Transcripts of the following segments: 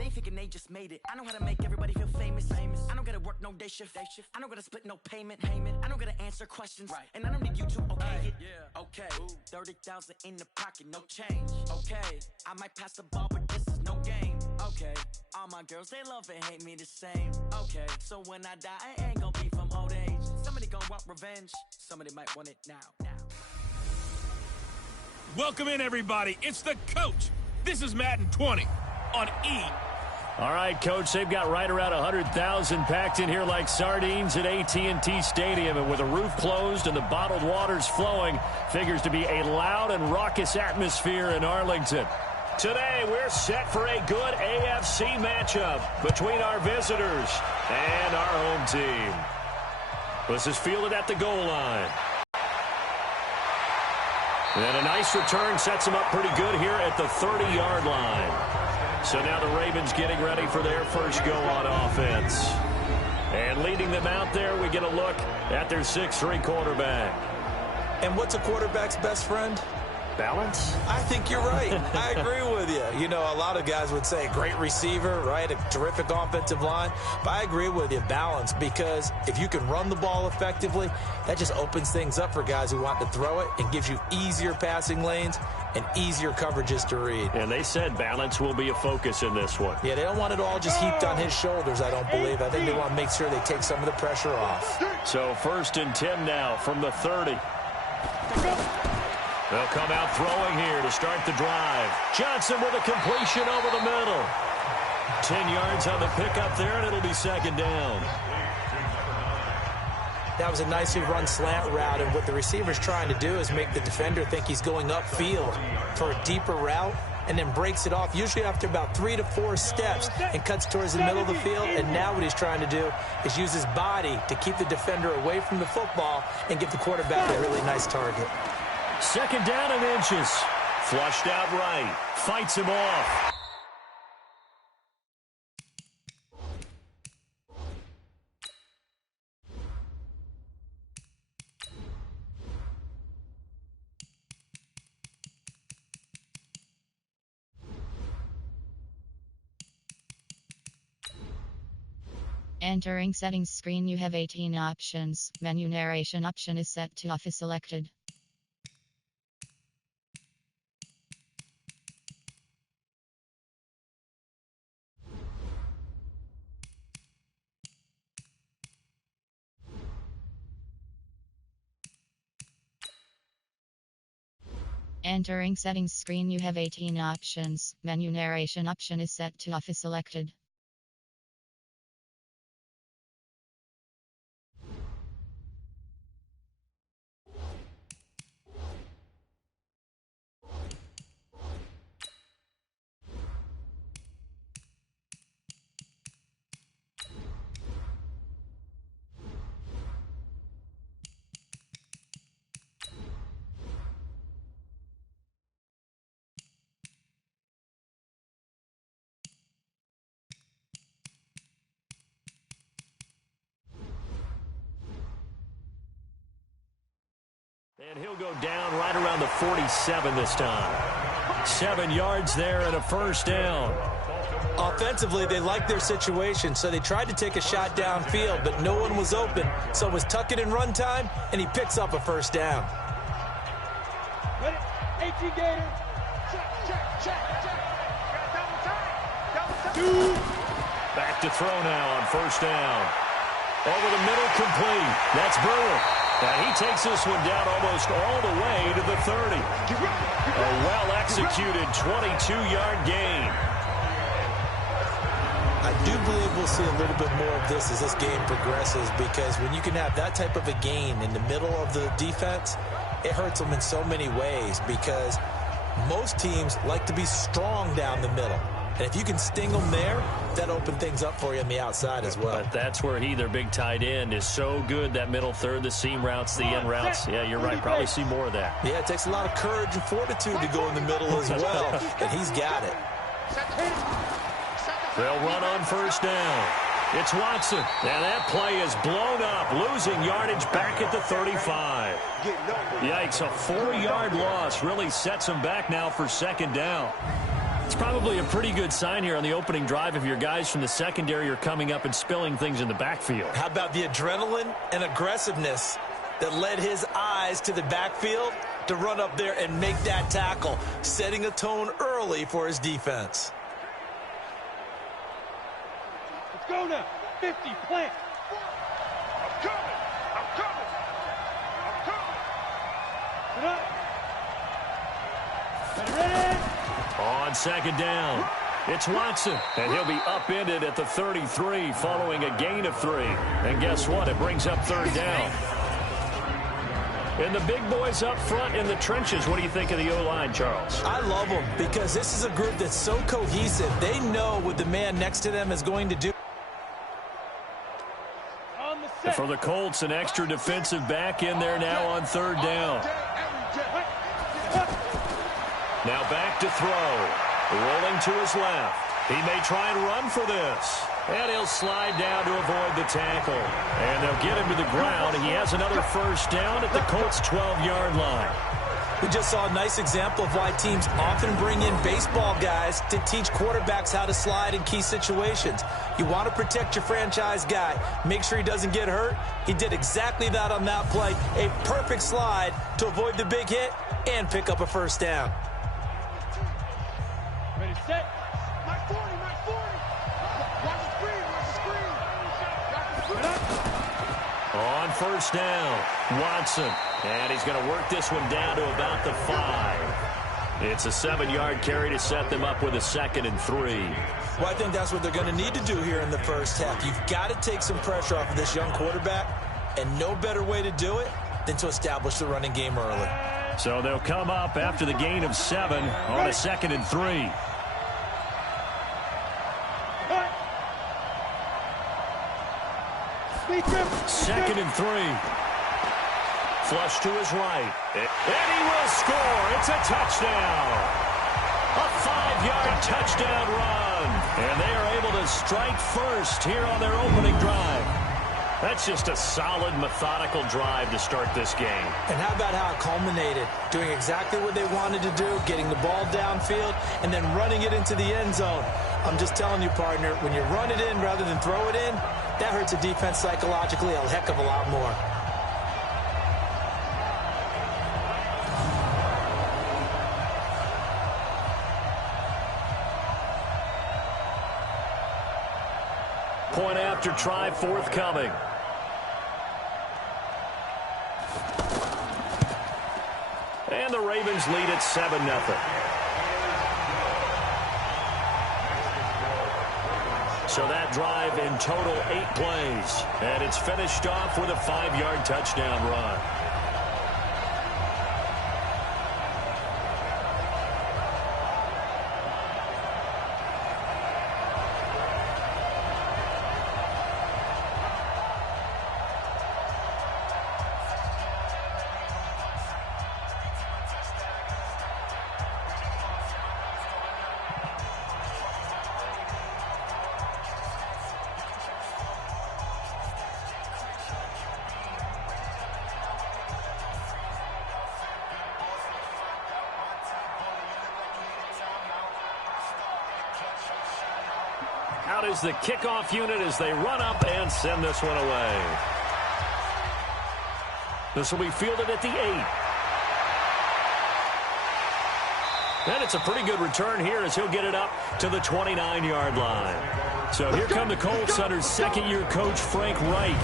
They thinking they just made it. I know how to make everybody feel famous. I don't gotta work no day shift. I don't gotta split no payment. I don't gotta answer questions. And I don't need you to okay it. Okay, 30,000 in the pocket, no change. Okay, I might pass the ball, but this is no game. Okay, all my girls, they love and hate me the same. Okay, so when I die, I ain't gonna be from old age. Somebody gonna want revenge. Somebody might want it now. Welcome in, everybody. It's the coach. This is Madden 20 on E. All right, Coach, they've got right around 100,000 packed in here like sardines at AT&T Stadium. And with the roof closed and the bottled waters flowing, figures to be a loud and raucous atmosphere in Arlington. Today, we're set for a good AFC matchup between our visitors and our home team. This is fielded at the goal line. And a nice return sets them up pretty good here at the 30-yard line. So now the Ravens getting ready for their first go on offense. And leading them out there, we get a look at their 6'3" quarterback. And what's a quarterback's best friend? Balance? I think you're right. I agree with you. You know, a lot of guys would say great receiver, right? A terrific offensive line. But I agree with you, balance, because if you can run the ball effectively, that just opens things up for guys who want to throw it and gives you easier passing lanes and easier coverages to read. And they said balance will be a focus in this one. Yeah, they don't want it all just heaped on his shoulders, I don't believe. I think they want to make sure they take some of the pressure off. So 1st and 10 now from the 30. They'll come out throwing here to start the drive. Johnson with a completion over the middle. 10 yards on the pickup there, and it'll be 2nd down. That was a nicely run slant route, and what the receiver's trying to do is make the defender think he's going upfield for a deeper route, and then breaks it off, usually after about 3 to 4 steps, and cuts towards the middle of the field. And now what he's trying to do is use his body to keep the defender away from the football and give the quarterback a really nice target. 2nd down and inches. Flushed out right. Fights him off. Entering settings screen, you have 18 options. Menu narration option is set to off is selected. Entering settings screen, you have 18 options. Menu narration option is set to off is selected. And he'll go down right around the 47 this time. 7 yards there and a 1st down. Offensively, they liked their situation, so they tried to take a shot downfield, but no one was open. So it was tuck it in run time, and he picks up a 1st down. Ready? 18 Gator. Check. Back to throw now on 1st down. Over the middle, complete. That's Brewer. And he takes this one down almost all the way to the 30. A well-executed 22-yard gain. I do believe we'll see a little bit more of this as this game progresses, because when you can have that type of a gain in the middle of the defense, it hurts them in so many ways, because most teams like to be strong down the middle. And if you can sting them there, that opens things up for you on the outside as well. But that's where their big tight end, is so good, that middle third, the seam routes, the end routes. Yeah, you're right. Probably see more of that. Yeah, it takes a lot of courage and fortitude to go in the middle as well, and he's got it. They'll run on 1st down. It's Watson. And that play is blown up, losing yardage back at the 35. Yikes, a 4-yard loss really sets him back now for 2nd down. It's probably a pretty good sign here on the opening drive if your guys from the secondary are coming up and spilling things in the backfield. How about the adrenaline and aggressiveness that led his eyes to the backfield to run up there and make that tackle, setting a tone early for his defense. Let's go now. 50, plant. I'm coming. I'm coming. I'm coming. Get up. Ready? On second down, it's Watson, and he'll be upended at the 33 following a gain of 3. And guess what? It brings up third down. And the big boys up front in the trenches, what do you think of the O-line, Charles? I love them because this is a group that's so cohesive. They know what the man next to them is going to do. On the set. For the Colts, an extra defensive back in there now on third down. Now back to throw. Rolling to his left. He may try and run for this. And he'll slide down to avoid the tackle. And they'll get him to the ground. He has another first down at the Colts' 12-yard line. We just saw a nice example of why teams often bring in baseball guys to teach quarterbacks how to slide in key situations. You want to protect your franchise guy. Make sure he doesn't get hurt. He did exactly that on that play. A perfect slide to avoid the big hit and pick up a first down. Ready, set. My 40, my 40. Watch the screen, watch the screen. Watch the screen. On first down, Watson. And he's going to work this one down to about the 5. It's a 7-yard carry to set them up with a 2nd and 3. Well, I think that's what they're going to need to do here in the first half. You've got to take some pressure off of this young quarterback, and no better way to do it than to establish the running game early. So they'll come up after the gain of 7 on a 2nd and 3. Second and 3. Flush to his right. And he will score. It's a touchdown. A 5-yard touchdown run. And they are able to strike first here on their opening drive. That's just a solid, methodical drive to start this game. And how about how it culminated? Doing exactly what they wanted to do, getting the ball downfield, and then running it into the end zone. I'm just telling you, partner, when you run it in rather than throw it in, that hurts a defense psychologically a heck of a lot more. Point after try forthcoming. And the Ravens lead at 7-0. So that drive in total 8 plays. And it's finished off with a 5-yard touchdown run. Out is the kickoff unit as they run up and send this one away. This will be fielded at the 8. And it's a pretty good return here as he'll get it up to the 29-yard line. So here come the Colts under second-year coach Frank Reich.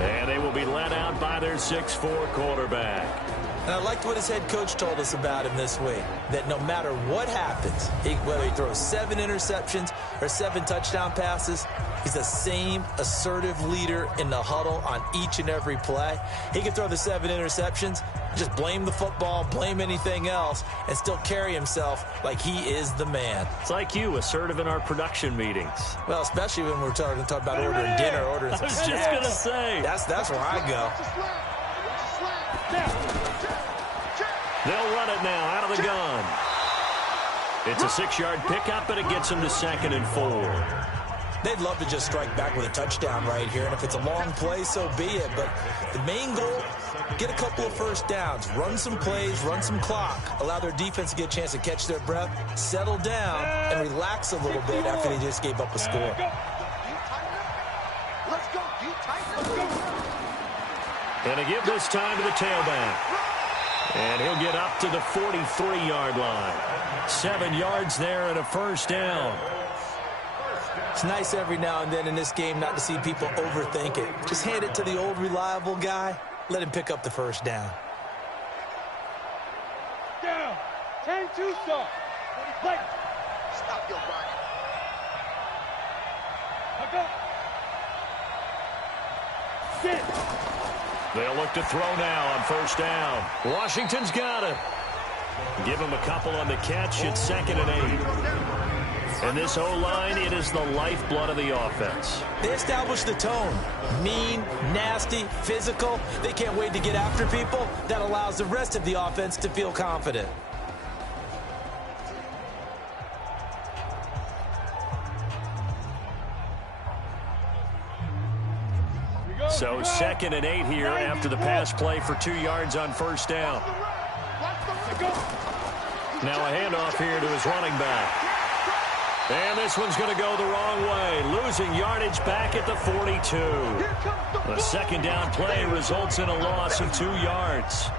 And they will be led out by their 6'4 quarterback. And I liked what his head coach told us about him this week, that no matter what happens, whether he throws 7 interceptions or 7 touchdown passes, he's the same assertive leader in the huddle on each and every play. He can throw the 7 interceptions, just blame the football, blame anything else, and still carry himself like he is the man. It's like you, assertive in our production meetings. Well, especially when we're talking about ordering dinner, ordering some snacks. I was just going to say. That's where I go. They'll run it now out of the gun. It's a 6-yard pickup, and it gets him to 2nd and 4. They'd love to just strike back with a touchdown right here, and if it's a long play, so be it. But the main goal, get a couple of first downs, run some plays, run some clock, allow their defense to get a chance to catch their breath, settle down, and relax a little bit after they just gave up a score. And to give this time to the tailback. And he'll get up to the 43-yard line. 7 yards there and a first down. It's nice every now and then in this game not to see people overthink it. Just hand it to the old reliable guy. Let him pick up the first down. Down. 10-2 stop. Play. Stop your running. Back up. Sit. They'll look to throw now on first down. Washington's got it. Give him a couple on the catch. It's 2nd and 8. And this O-line, it is the lifeblood of the offense. They establish the tone. Mean, nasty, physical. They can't wait to get after people. That allows the rest of the offense to feel confident. So 2nd and 8 here after the pass play for 2 yards on first down. Now a handoff here to his running back. And this one's going to go the wrong way. Losing yardage back at the 42. The second down play results in a loss of 2 yards.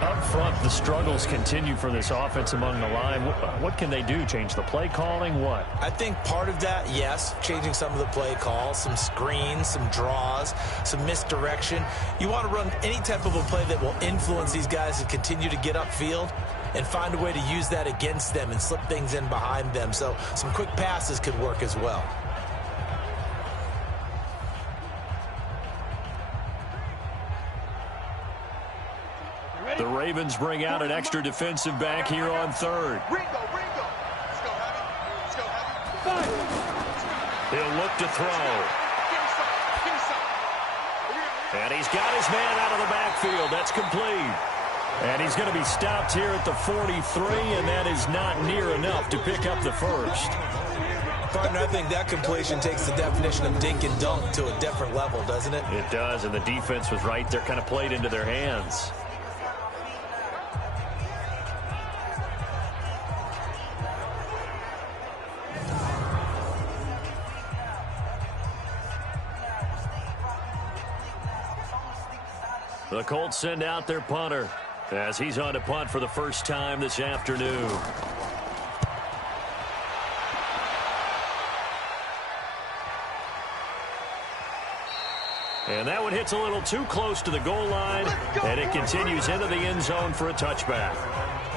Up front, the struggles continue for this offense among the line. What can they do? Change the play calling? What? I think part of that, yes, changing some of the play calls, some screens, some draws, some misdirection. You want to run any type of a play that will influence these guys to continue to get upfield and find a way to use that against them and slip things in behind them. So some quick passes could work as well. The Ravens bring out an extra defensive back here on third. Ringo. Let's go, Heavy. He'll look to throw. And he's got his man out of the backfield. That's complete. And he's going to be stopped here at the 43, and that is not near enough to pick up the first. Partner, I think that completion takes the definition of dink and dunk to a different level, doesn't it? It does, and the defense was right there, kind of played into their hands. The Colts send out their punter as he's on to punt for the first time this afternoon. And that one hits a little too close to the goal line, and it continues into the end zone for a touchback.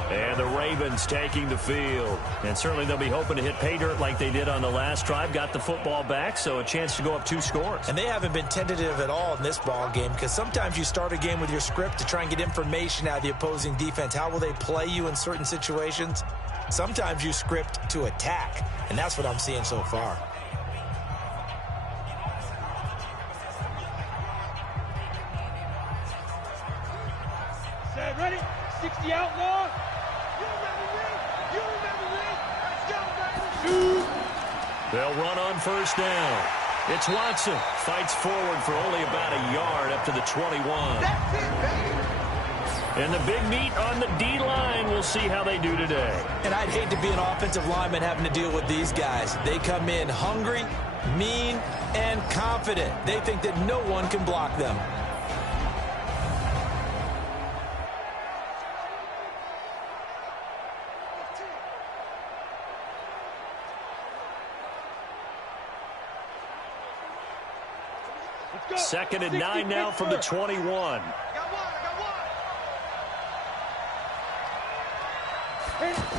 And the Ravens taking the field. And certainly they'll be hoping to hit pay dirt like they did on the last drive. Got the football back, so a chance to go up 2 scores. And they haven't been tentative at all in this ball game, because sometimes you start a game with your script to try and get information out of the opposing defense. How will they play you in certain situations? Sometimes you script to attack, and that's what I'm seeing so far. Set, ready? 60 outlaw. They'll run on first down. It's Watson. Fights forward for only about a yard up to the 21. And the big meat on the D-line. We'll see how they do today. And I'd hate to be an offensive lineman having to deal with these guys. They come in hungry, mean, and confident. They think that no one can block them. Second and 9 now from the 21.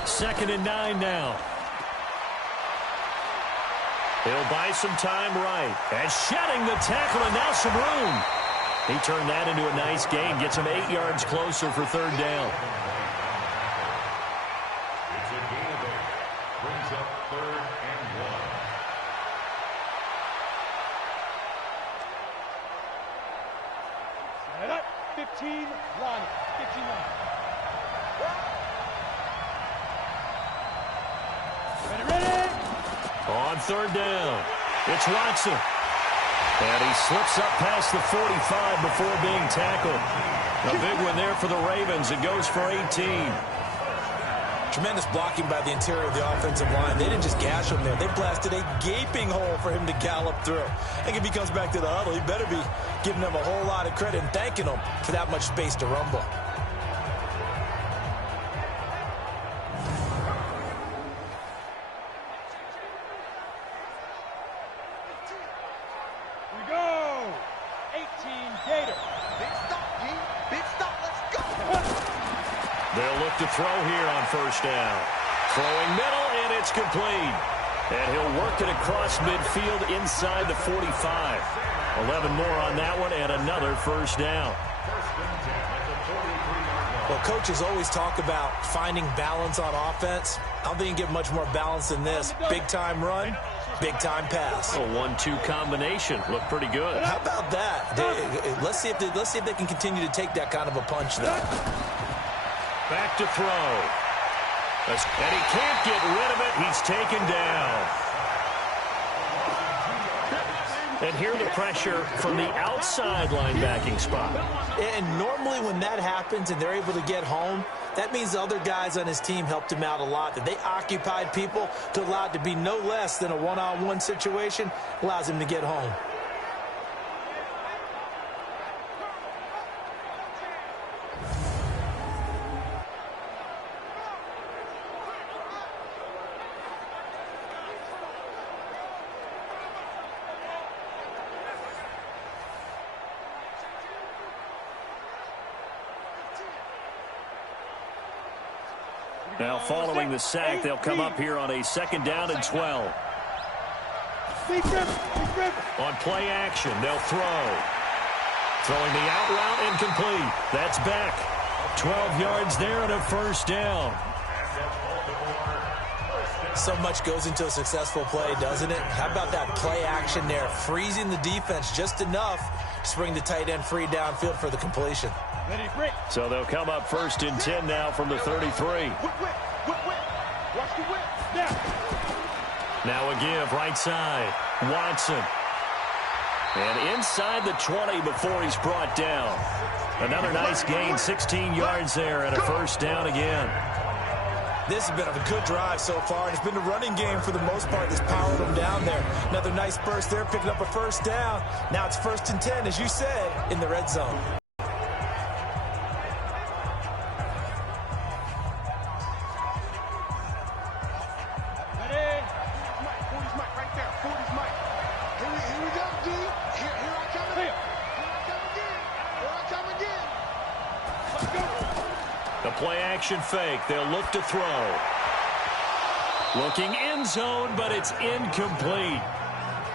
Second and 9 now. He'll buy some time right. And shedding the tackle, and now some room. He turned that into a nice gain. Gets him 8 yards closer for third down. It's a gain of 8. Brings up 3rd and 1. Set up. 15 line. 15 line. Ready. On third down. It's Watson. And he slips up past the 45 before being tackled. A big one there for the Ravens. It goes for 18. Tremendous blocking by the interior of the offensive line. They didn't just gash him there. They blasted a gaping hole for him to gallop through. I think if he comes back to the huddle, he better be giving them a whole lot of credit and thanking them for that much space to rumble. They'll look to throw here on first down. Throwing middle, and it's complete. And he'll work it across midfield inside the 45. 11 more on that one, and another first down. Well, coaches always talk about finding balance on offense. I don't think you get much more balance than this. Big-time run, big-time pass. A 1-2 combination. Looked pretty good. How about that? Let's see if they can continue to take that kind of a punch, though. Back to throw. And he can't get rid of it. He's taken down. And here the pressure from the outside linebacking spot. And normally when that happens and they're able to get home, that means the other guys on his team helped him out a lot. That they occupied people to allow it to be no less than a one-on-one situation, allows him to get home. Now following the sack, they'll come up here on a 2nd down and 12. On play action, they'll throw. Throwing the out route incomplete. That's back. 12 yards there and a first down. So much goes into a successful play, doesn't it? How about that play action there? Freezing the defense just enough to bring the tight end free downfield for the completion. So they'll come up 1st and 10 now from the 33. Now a give right side. Watson. And inside the 20 before he's brought down. Another nice gain, 16 yards there and a first down again. This has been a good drive so far, and it's been the running game for the most part that's powered them down there. Another nice burst there, picking up a first down. Now it's 1st and 10, as you said, in the red zone. Play-action fake. They'll look to throw. Looking end zone, but it's incomplete.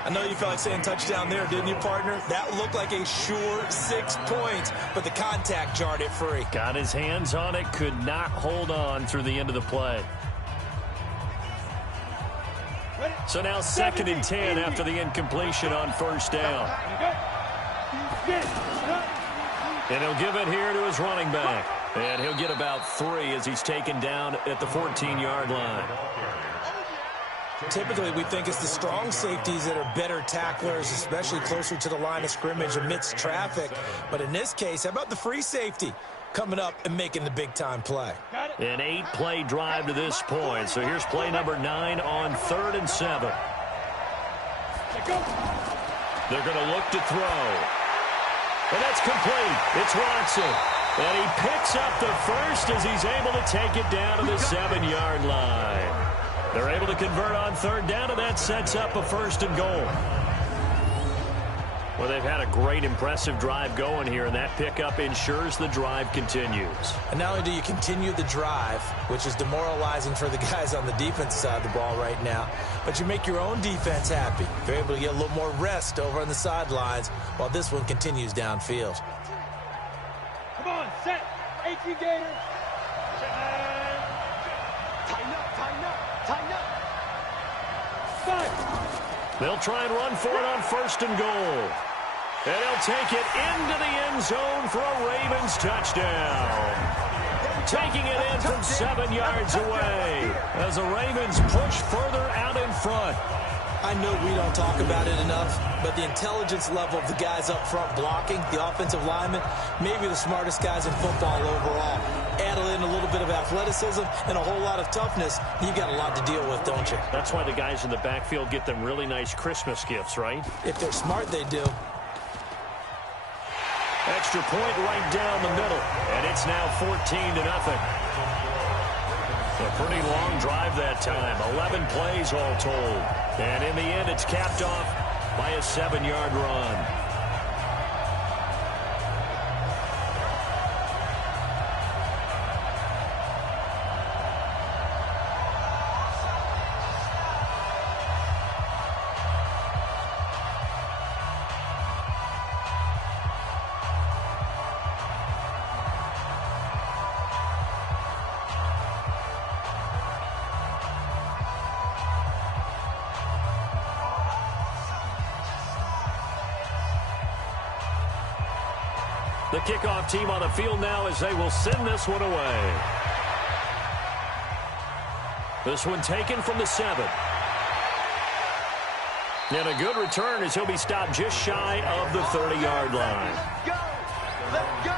I know you felt like saying touchdown there, didn't you, partner? That looked like a sure 6 points, but the contact jarred it free. Got his hands on it, could not hold on through the end of the play. So now 2nd and 10 after the incompletion on first down. And he'll give it here to his running back. And he'll get about 3 as he's taken down at the 14-yard line. Typically, we think it's the strong safeties that are better tacklers, especially closer to the line of scrimmage amidst traffic. But in this case, how about the free safety coming up and making the big-time play? An 8-play drive to this point. So here's play number 9 on 3rd and 7. They're going to look to throw. And that's complete. It's Watson. And he picks up the first as he's able to take it down to the 7-yard line. They're able to convert on 3rd down, and that sets up a 1st and goal. Well, they've had a great, impressive drive going here, and that pickup ensures the drive continues. And not only do you continue the drive, which is demoralizing for the guys on the defense side of the ball right now, but you make your own defense happy. They're able to get a little more rest over on the sidelines while this one continues downfield. Come on, set. 18 Gators. Tighten up, tighten up, tighten up. 5. They'll try and run for it on 1st and goal. And he'll take it into the end zone for a Ravens touchdown. Taking it in from 7 yards away as the Ravens push further out in front. I know we don't talk about it enough, but the intelligence level of the guys up front blocking, the offensive linemen, maybe the smartest guys in football overall. Add in a little bit of athleticism and a whole lot of toughness, you've got a lot to deal with, don't you? That's why the guys in the backfield get them really nice Christmas gifts, right? If they're smart, they do. Extra point right down the middle, and it's now 14-0. A pretty long drive that time, 11 plays all told. And in the end, it's capped off by a 7-yard run. The kickoff team on the field now as they will send this one away. This one taken from the 7. And a good return as he'll be stopped just shy of the 30-yard line. Let's go!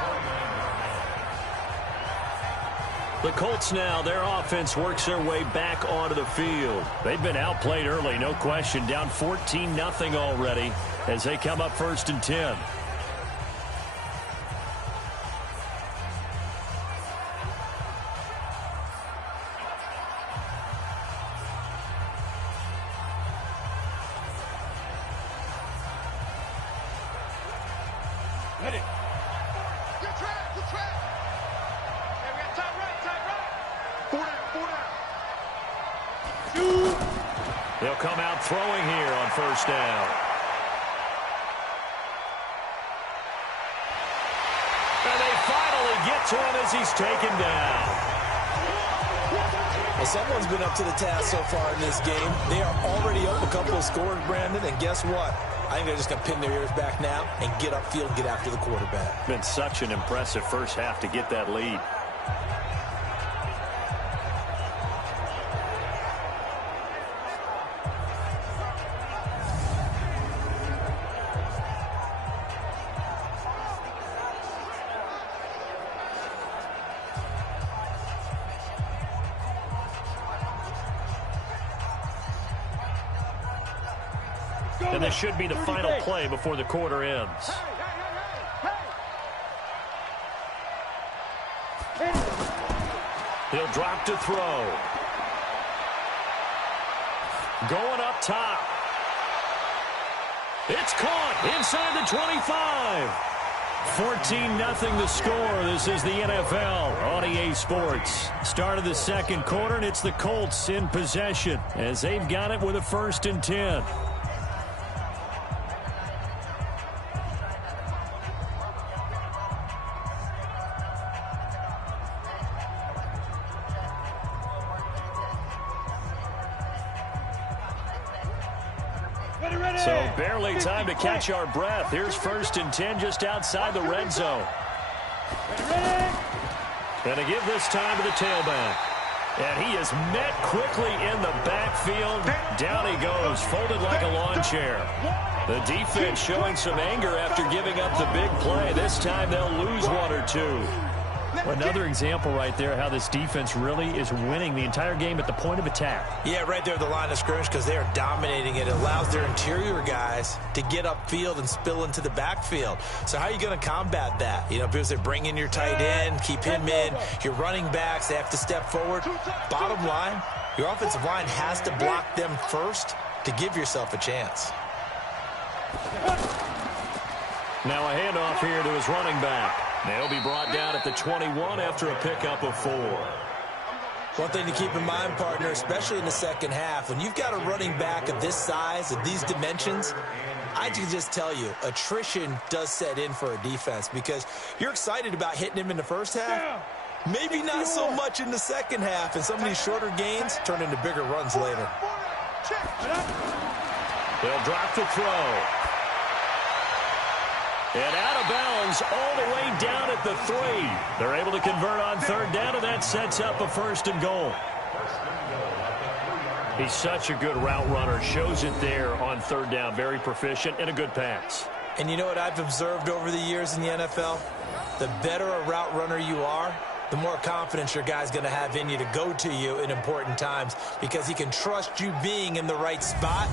The Colts now, their offense works their way back onto the field. They've been outplayed early, no question. Down 14-0 already as they come up 1st and 10. Hit it. Good track, good track. Hey, we got tight right, tight right. 4 down, 4 down. 2. They'll come out throwing here on 1st down. And they finally get to him as he's taken down. Well, someone's been up to the task so far in this game. They are already up a couple of scores, Brandon, and guess what? I think they're just going to pin their ears back now and get upfield and get after the quarterback. Been such an impressive first half to get that lead. And this should be the final play before the quarter ends. He'll drop to throw. Going up top. It's caught inside the 25. 14-0 the score. This is the NFL on EA Sports. Start of the second quarter, and it's the Colts in possession as they've got it with a 1st and 10. So barely time to catch our breath. Here's 1st and 10 just outside the red zone. And to give this time to the tailback. And he is met quickly in the backfield. Down he goes, folded like a lawn chair. The defense showing some anger after giving up the big play. This time they'll lose 1 or 2. Another example right there how this defense really is winning the entire game at the point of attack. Yeah, right there at the line of scrimmage because they are dominating it. It allows their interior guys to get upfield and spill into the backfield. So how are you going to combat that? You know, because they bring in your tight end, keep him in. Your running backs, they have to step forward. Bottom line, your offensive line has to block them first to give yourself a chance. Now a handoff here to his running back. They'll be brought down at the 21 after a pickup of 4. One thing to keep in mind, partner, especially in the second half, when you've got a running back of this size, of these dimensions, I can just tell you, attrition does set in for a defense because you're excited about hitting him in the first half. Maybe not so much in the second half, and some of these shorter gains turn into bigger runs later. They'll drop the throw. And out of bounds all the way down at the 3. They're able to convert on 3rd down, and that sets up a 1st and goal. He's such a good route runner. Shows it there on third down. Very proficient and a good pass. And you know what I've observed over the years in the NFL? The better a route runner you are, the more confidence your guy's going to have in you to go to you in important times because he can trust you being in the right spot,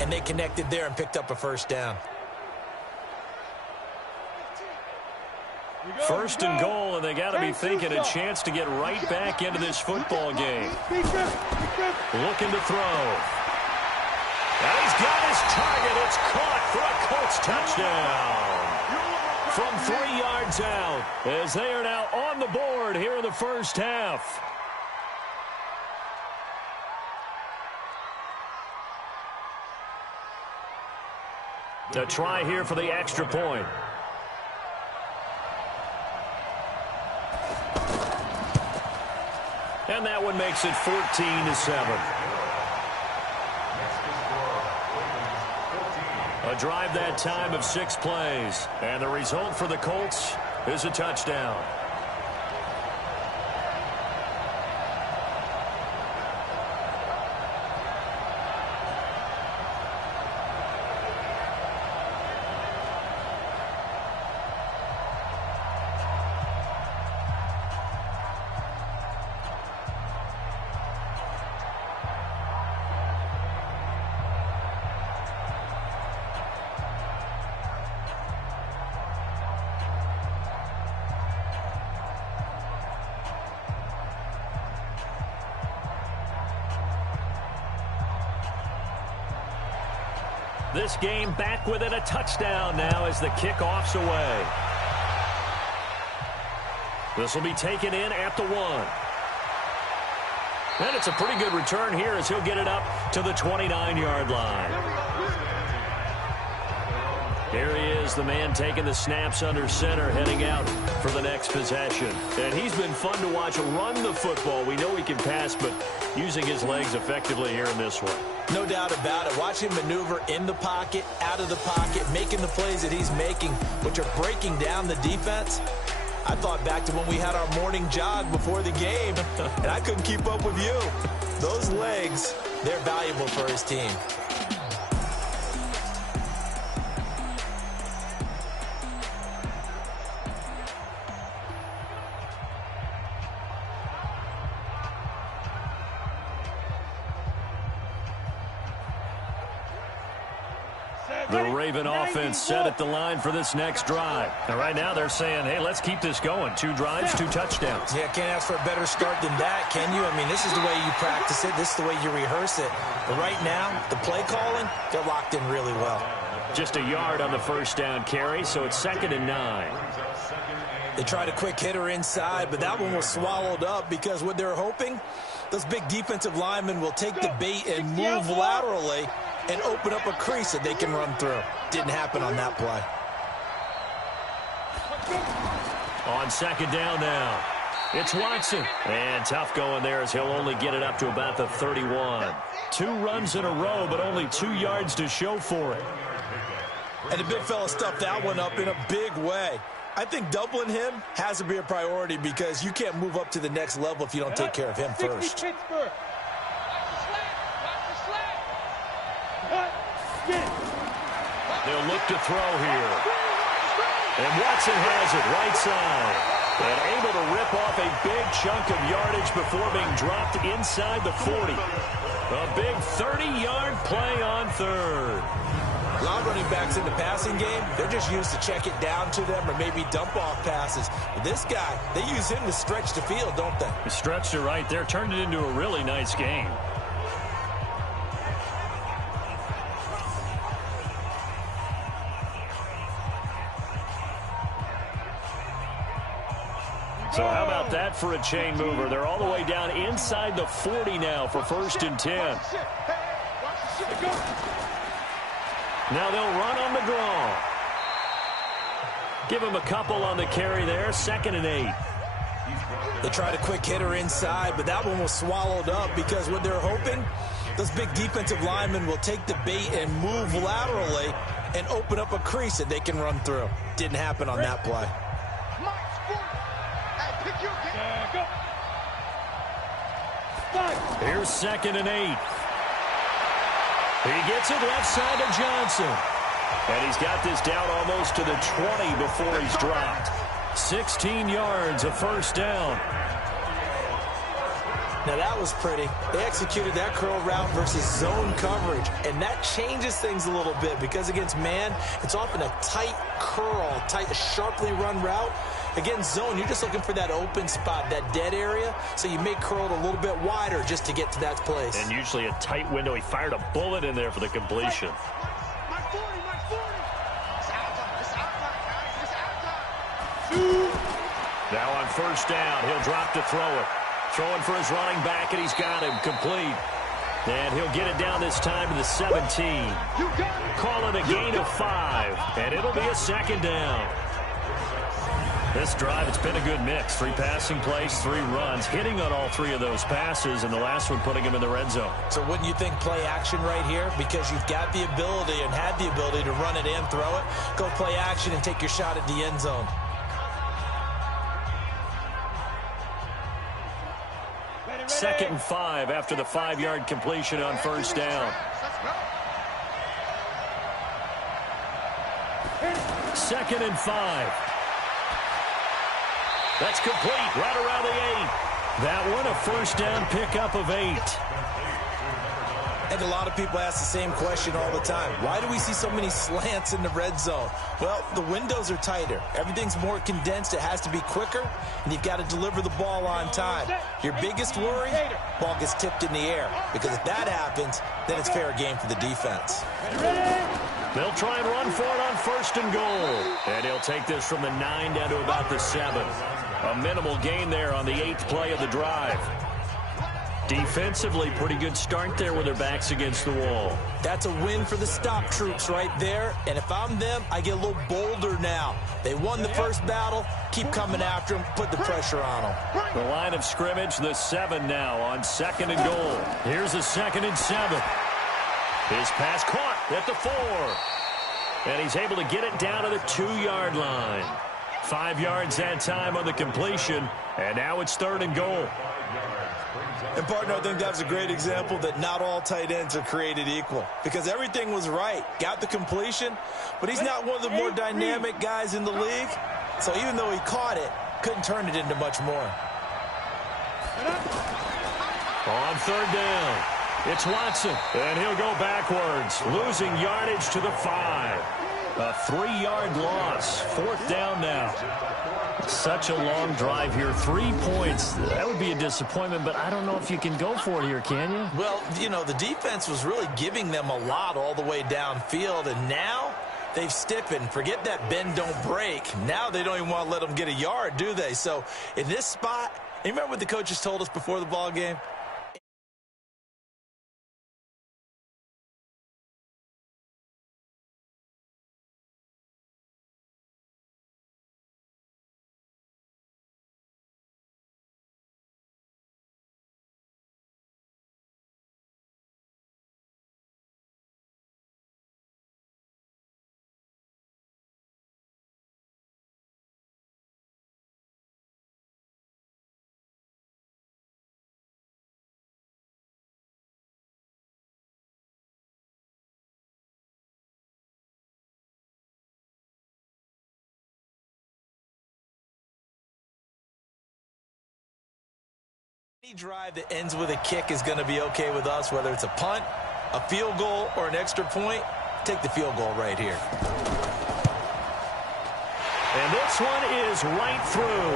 and they connected there and picked up a first down. First and goal, and they got to be thinking a chance to get right back into this football game. Looking to throw. And he's got his target. It's caught for a Colts touchdown. From 3 yards out, as they are now on the board here in the first half. A try here for the extra point. And that one makes it 14-7. A drive that time of 6 plays. And the result for the Colts is a touchdown. This game back within a touchdown now as the kickoff's away. This will be taken in at the 1. And it's a pretty good return here as he'll get it up to the 29-yard line. Here he is, the man taking the snaps under center, heading out for the next possession. And he's been fun to watch run the football. We know he can pass, but using his legs effectively here in this one. No doubt about it. Watch him maneuver in the pocket, out of the pocket, making the plays that he's making, which are breaking down the defense. I thought back to when we had our morning jog before the game, and I couldn't keep up with you. Those legs, they're valuable for his team. The Raven offense set at the line for this next drive. And right now they're saying, hey, let's keep this going. 2 drives, 2 touchdowns. Yeah, can't ask for a better start than that, can you? I mean, this is the way you practice it. This is the way you rehearse it. But right now, the play calling, they're locked in really well. Just a yard on the first down carry, so it's 2nd and 9. They tried a quick hitter inside, but that one was swallowed up because what they're hoping, those big defensive linemen will take the bait and move laterally and open up a crease that they can run through. Didn't happen on that play. On 2nd down now, it's Watson. And tough going there as he'll only get it up to about the 31. 2 runs in a row, but only 2 yards to show for it. And the big fella stuffed that one up in a big way. I think doubling him has to be a priority because you can't move up to the next level if you don't take care of him first. They'll look to throw here. And Watson has it right side. And able to rip off a big chunk of yardage before being dropped inside the 40. A big 30-yard play on third. A lot of running backs in the passing game, they're just used to check it down to them or maybe dump off passes. But this guy, they use him to stretch the field, don't they? He stretched it right there, turned it into a really nice game. So how about that for a chain mover? They're all the way down inside the 40 now for 1st and 10. Now they'll run on the draw. Give him a couple on the carry there. 2nd and 8. They tried a quick hitter inside, but that one was swallowed up because what they're hoping, those big defensive linemen will take the bait and move laterally and open up a crease that they can run through. Didn't happen on that play. Here's 2nd and 8. He gets it left side to Johnson. And he's got this down almost to the 20 before he's dropped. 16 yards, a first down. Now that was pretty. They executed that curl route versus zone coverage, and that changes things a little bit because against man, it's often a tight curl, tight, sharply run route. Against zone, you're just looking for that open spot, that dead area, so you may curl it a little bit wider just to get to that place. And usually a tight window. He fired a bullet in there for the completion. My 40, my 40. It's out time, it's out time, guys, it's out time. Now on first down, he'll drop to throw it. Throwing for his running back, and he's got him complete. And he'll get it down this time to the 17. Call it a gain of 5, and it'll be a second down. This drive, it's been a good mix. 3 passing plays, 3 runs, hitting on all 3 of those passes, and the last one putting him in the red zone. So wouldn't you think play action right here? Because you've got the ability and had the ability to run it and throw it. Go play action and take your shot at the end zone. Second and 5 after the 5-yard completion on first down. Second and 5. That's complete right around the 8. That one a first down pickup of 8. And a lot of people ask the same question all the time. Why do we see so many slants in the red zone? Well, the windows are tighter. Everything's more condensed. It has to be quicker, and you've got to deliver the ball on time. Your biggest worry, ball gets tipped in the air. Because if that happens, then it's fair game for the defense. They'll try and run for it on first and goal. And he'll take this from the 9 down to about the 7. A minimal gain there on the 8th play of the drive. Defensively, pretty good start there with their backs against the wall. That's a win for the stop troops right there. And if I'm them, I get a little bolder now. They won the first battle. Keep coming after them. Put the pressure on them. The line of scrimmage, the 7 now on second and goal. Here's a 2nd and 7. His pass caught at the 4. And he's able to get it down to the 2-yard line. 5 yards that time on the completion. And now it's 3rd and goal. And, partner, I think that's a great example that not all tight ends are created equal. Because everything was right. Got the completion, but he's not one of the more dynamic guys in the league. So even though he caught it, couldn't turn it into much more. On 3rd down, it's Watson. And he'll go backwards, losing yardage to the 5. A 3-yard loss. 4th down now. Such a long drive here. 3 points. That would be a disappointment, but I don't know if you can go for it here, can you? Well, you know, the defense was really giving them a lot all the way downfield, and now they've stiffened. Forget that bend, don't break. Now they don't even want to let them get a yard, do they? So in this spot, you remember what the coaches told us before the ball game? Any drive that ends with a kick is going to be okay with us, whether it's a punt, a field goal, or an extra point. Take the field goal right here. And this one is right through.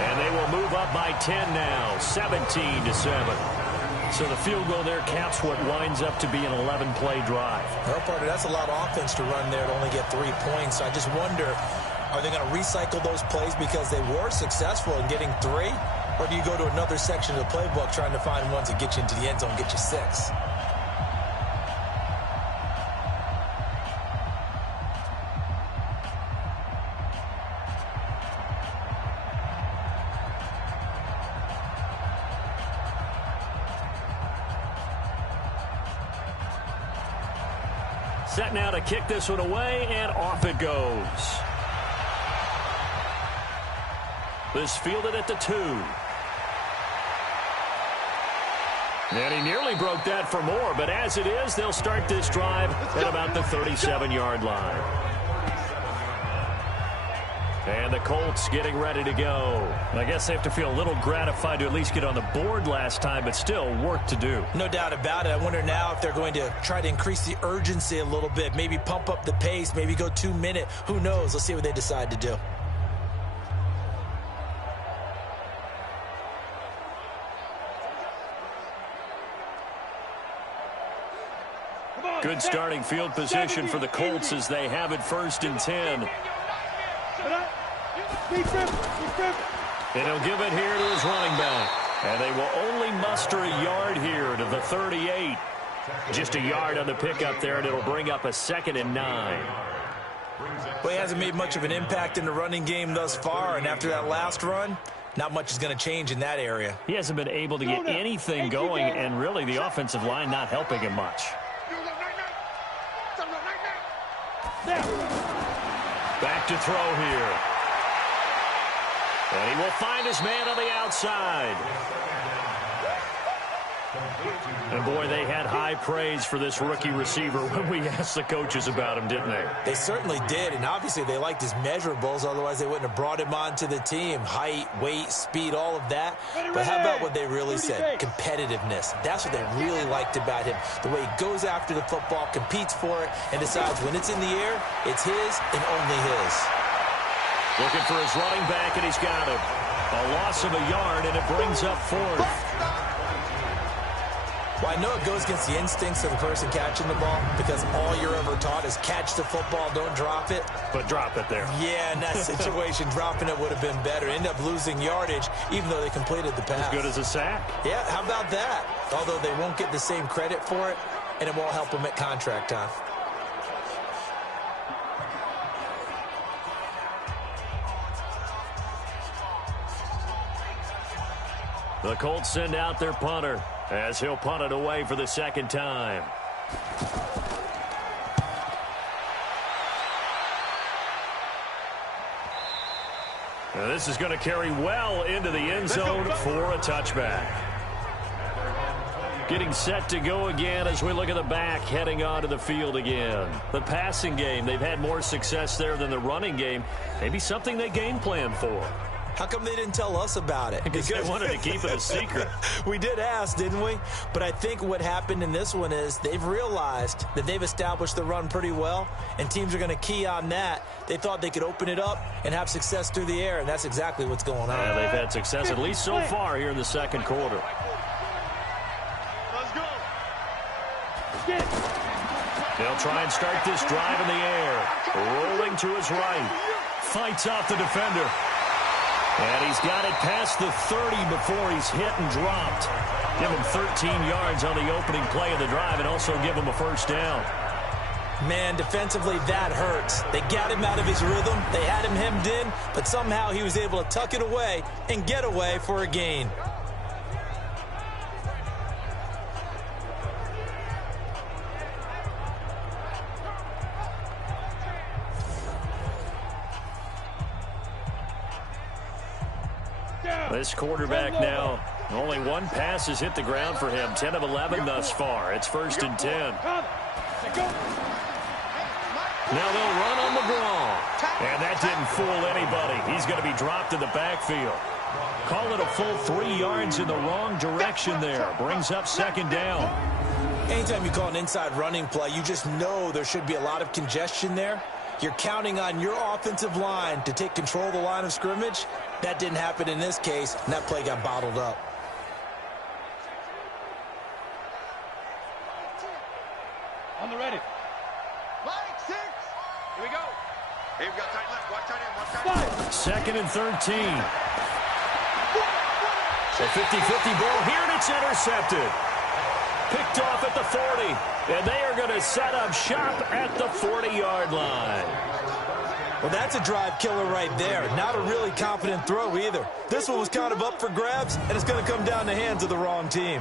And they will move up by 10 now, 17-7. So the field goal there caps what winds up to be an 11-play drive. Well, partner, that's a lot of offense to run there to only get 3 points. I just wonder, are they going to recycle those plays because they were successful in getting 3? Or do you go to another section of the playbook trying to find ones that get you into the end zone, get you 6? Set now to kick this one away, and off it goes. This fielded at the 2. And he nearly broke that for more, but as it is, they'll start this drive at about the 37-yard line. And the Colts getting ready to go. I guess they have to feel a little gratified to at least get on the board last time, but still work to do. No doubt about it. I wonder now if they're going to try to increase the urgency a little bit, maybe pump up the pace, maybe go 2-minute. Who knows? Let's see what they decide to do. Good starting field position for the Colts as they have it 1st and 10. And he'll give it here to his running back. And they will only muster a yard here to the 38. Just a yard on the pickup there, and it'll bring up a 2nd and 9. Well, he hasn't made much of an impact in the running game thus far, and after that last run, not much is going to change in that area. He hasn't been able to get anything going, and really the offensive line not helping him much. Back to throw here. And he will find his man on the outside. And, boy, they had high praise for this rookie receiver when we asked the coaches about him, didn't they? They certainly did, and obviously they liked his measurables. Otherwise, they wouldn't have brought him onto the team. Height, weight, speed, all of that. But how about what they really said? Competitiveness. That's what they really liked about him. The way he goes after the football, competes for it, and decides when it's in the air, it's his and only his. Looking for his running back, and he's got him. A loss of a yard, and it brings up 4th. Well, I know it goes against the instincts of the person catching the ball because all you're ever taught is catch the football, don't drop it. But drop it there. Yeah, in that situation, dropping it would have been better. End up losing yardage, even though they completed the pass. As good as a sack. Yeah, how about that? Although they won't get the same credit for it, and it won't help them at contract time. The Colts send out their punter as he'll punt it away for the 2nd time. Now this is going to carry well into the end zone for a touchback. Getting set to go again as we look at the back heading onto the field again. The passing game, they've had more success there than the running game. Maybe something they game plan for. How come they didn't tell us about it? Because they wanted to keep it a secret. We did ask, didn't we? But I think what happened in this one is they've realized that they've established the run pretty well, and teams are going to key on that. They thought they could open it up and have success through the air, and that's exactly what's going on. Yeah, they've had success, at least so far, here in the 2nd quarter. Let's go. They'll try and start this drive in the air. Rolling to his right. Fights off the defender. And he's got it past the 30 before he's hit and dropped. Give him 13 yards on the opening play of the drive and also give him a 1st down. Man, defensively, that hurts. They got him out of his rhythm. They had him hemmed in, but somehow he was able to tuck it away and get away for a gain. This quarterback now, only one pass has hit the ground for him. 10 of 11 thus far. It's 1st and 10. Now they'll run on the draw. And that didn't fool anybody. He's going to be dropped in the backfield. Call it a full 3 yards in the wrong direction there. Brings up 2nd down. Anytime you call an inside running play, you just know there should be a lot of congestion there. You're counting on your offensive line to take control of the line of scrimmage. That didn't happen in this case, and that play got bottled up. On the ready. Line 6. Here we go. Hey, we got tight left. Watch tight end. Watch tight end. 2nd and 13. A 50-50 ball here, and it's intercepted. Picked off at the 40. And they are going to set up shop at the 40-yard line. Well, that's a drive killer right there. Not a really confident throw either. This one was kind of up for grabs, and it's going to come down the hands of the wrong team.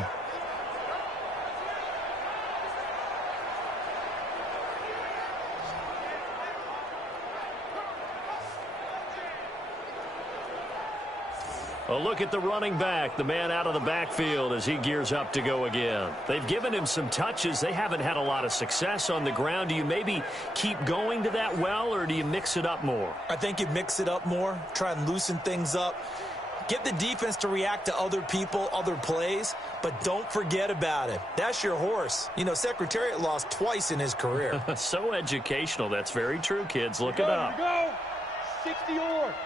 A look at the running back, the man out of the backfield as he gears up to go again. They've given him some touches. They haven't had a lot of success on the ground. Do you maybe keep going to that well, or do you mix it up more? I think you mix it up more, try and loosen things up. Get the defense to react to other people, other plays, but don't forget about it. That's your horse. You know, Secretariat lost twice in his career. So educational. That's very true, kids. Look it up. Go. 60 yards.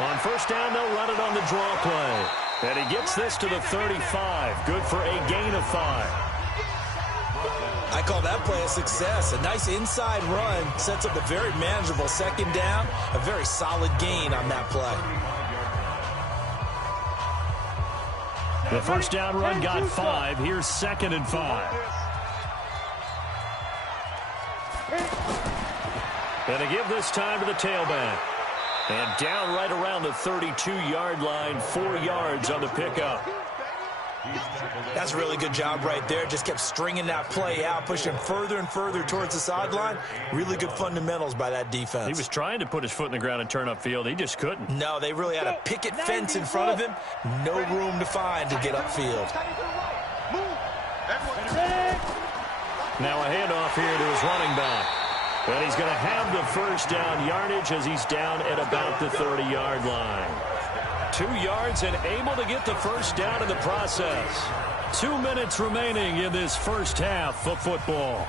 On first down, they'll run it on the draw play. And he gets this to the 35. Good for a gain of 5. I call that play a success. A nice inside run sets up a very manageable second down. A very solid gain on that play. The first down run got 5. Here's 2nd and 5. And to give this time to the tailback. And down right around the 32-yard line, 4 yards on the pickup. That's a really good job right there. Just kept stringing that play out, pushing him further and further towards the sideline. Really good fundamentals by that defense. He was trying to put his foot in the ground and turn upfield. He just couldn't. No, they really had a picket fence in front of him. No room to find to get upfield. Now a handoff here to his running back. And he's going to have the first down yardage as he's down at about the 30-yard line. 2 yards and able to get the first down in the process. 2 minutes remaining in this first half of football.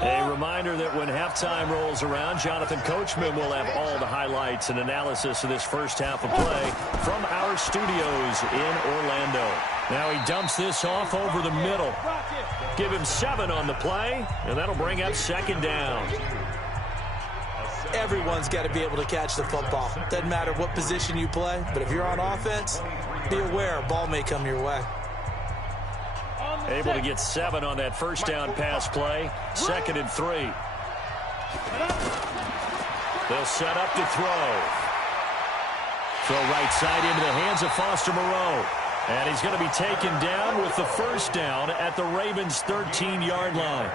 A reminder that when halftime rolls around, Jonathan Coachman will have all the highlights and analysis of this first half of play from our studios in Orlando. Now he dumps this off over the middle. Give him 7 on the play, and that'll bring up 2nd down. Everyone's got to be able to catch the football. Doesn't matter what position you play, but if you're on offense, be aware a ball may come your way. Able to get 7 on that first down pass play. 2nd and 3. They'll set up to throw. Throw right side into the hands of Foster Moreau. And he's going to be taken down with the first down at the Ravens' 13-yard line.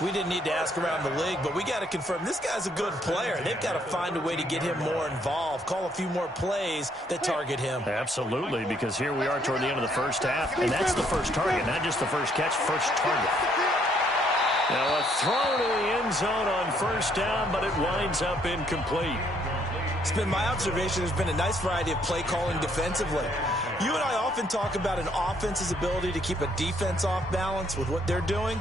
We didn't need to ask around the league, but we got to confirm this guy's a good player. They've got to find a way to get him more involved, call a few more plays that target him. Absolutely, because here we are toward the end of the first half, and that's the first target, not just the first catch, first target. Now a throw to the end zone on first down, but it winds up incomplete. It's been my observation there's been a nice variety of play calling defensively. You and I often talk about an offense's ability to keep a defense off balance with what they're doing.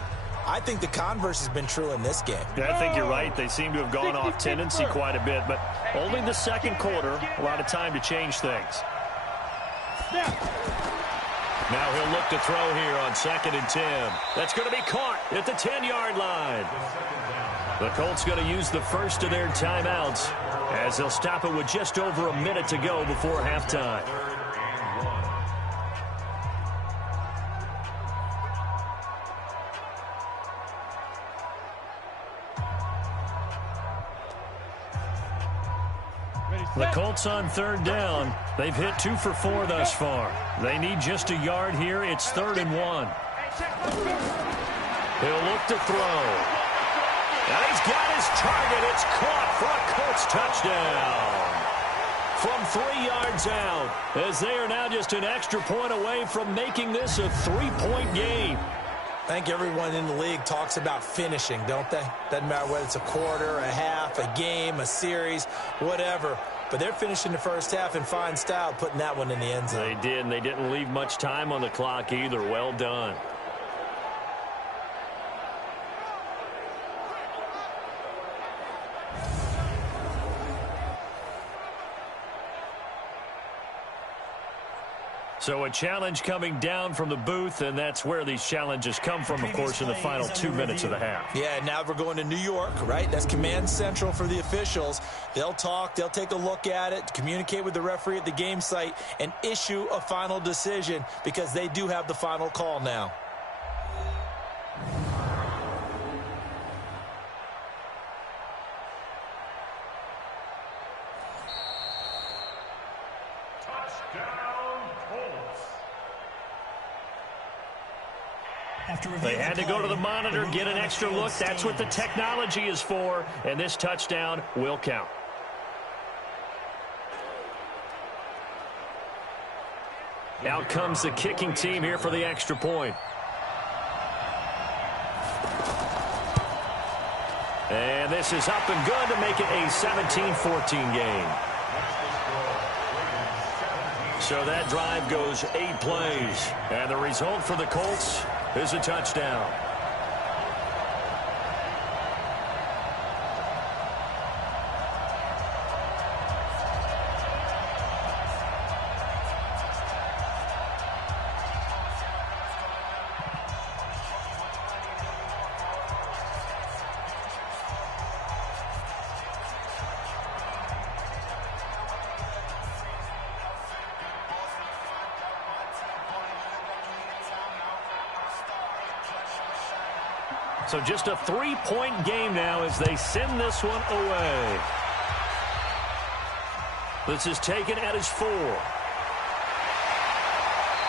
I think the converse has been true in this game. Yeah, I think you're right. They seem to have gone off tendency quite a bit, but only the second quarter, a lot of time to change things. Now he'll look to throw here on 2nd and 10. That's going to be caught at the 10-yard line. The Colts going to use the first of their timeouts as they'll stop it with just over a minute to go before halftime. The Colts on 3rd down. They've hit 2 for 4 thus far. They need just a yard here. It's 3rd and 1. He'll look to throw. And he's got his target. It's caught for a Colts touchdown. From 3 yards out, as they are now just an extra point away from making this a 3-point game. I think everyone in the league talks about finishing, don't they? Doesn't matter whether it's a quarter, a half, a game, a series, whatever. But they're finishing the first half in fine style, putting that one in the end zone. They did, and they didn't leave much time on the clock either. Well done. So a challenge coming down from the booth, and that's where these challenges come from, of course, in the final 2 minutes of the half. Yeah, now we're going to New York, right? That's command central for the officials. They'll talk, they'll take a look at it, communicate with the referee at the game site, and issue a final decision because they do have the final call now. They had to go to the monitor, get an extra look. That's what the technology is for, and this touchdown will count. Out comes the kicking team here for the extra point. And this is up and good to make it a 17-14 game. So that drive goes 8 plays. And the result for the Colts is a touchdown. So just a 3-point game now as they send this one away. This is taken at his 4.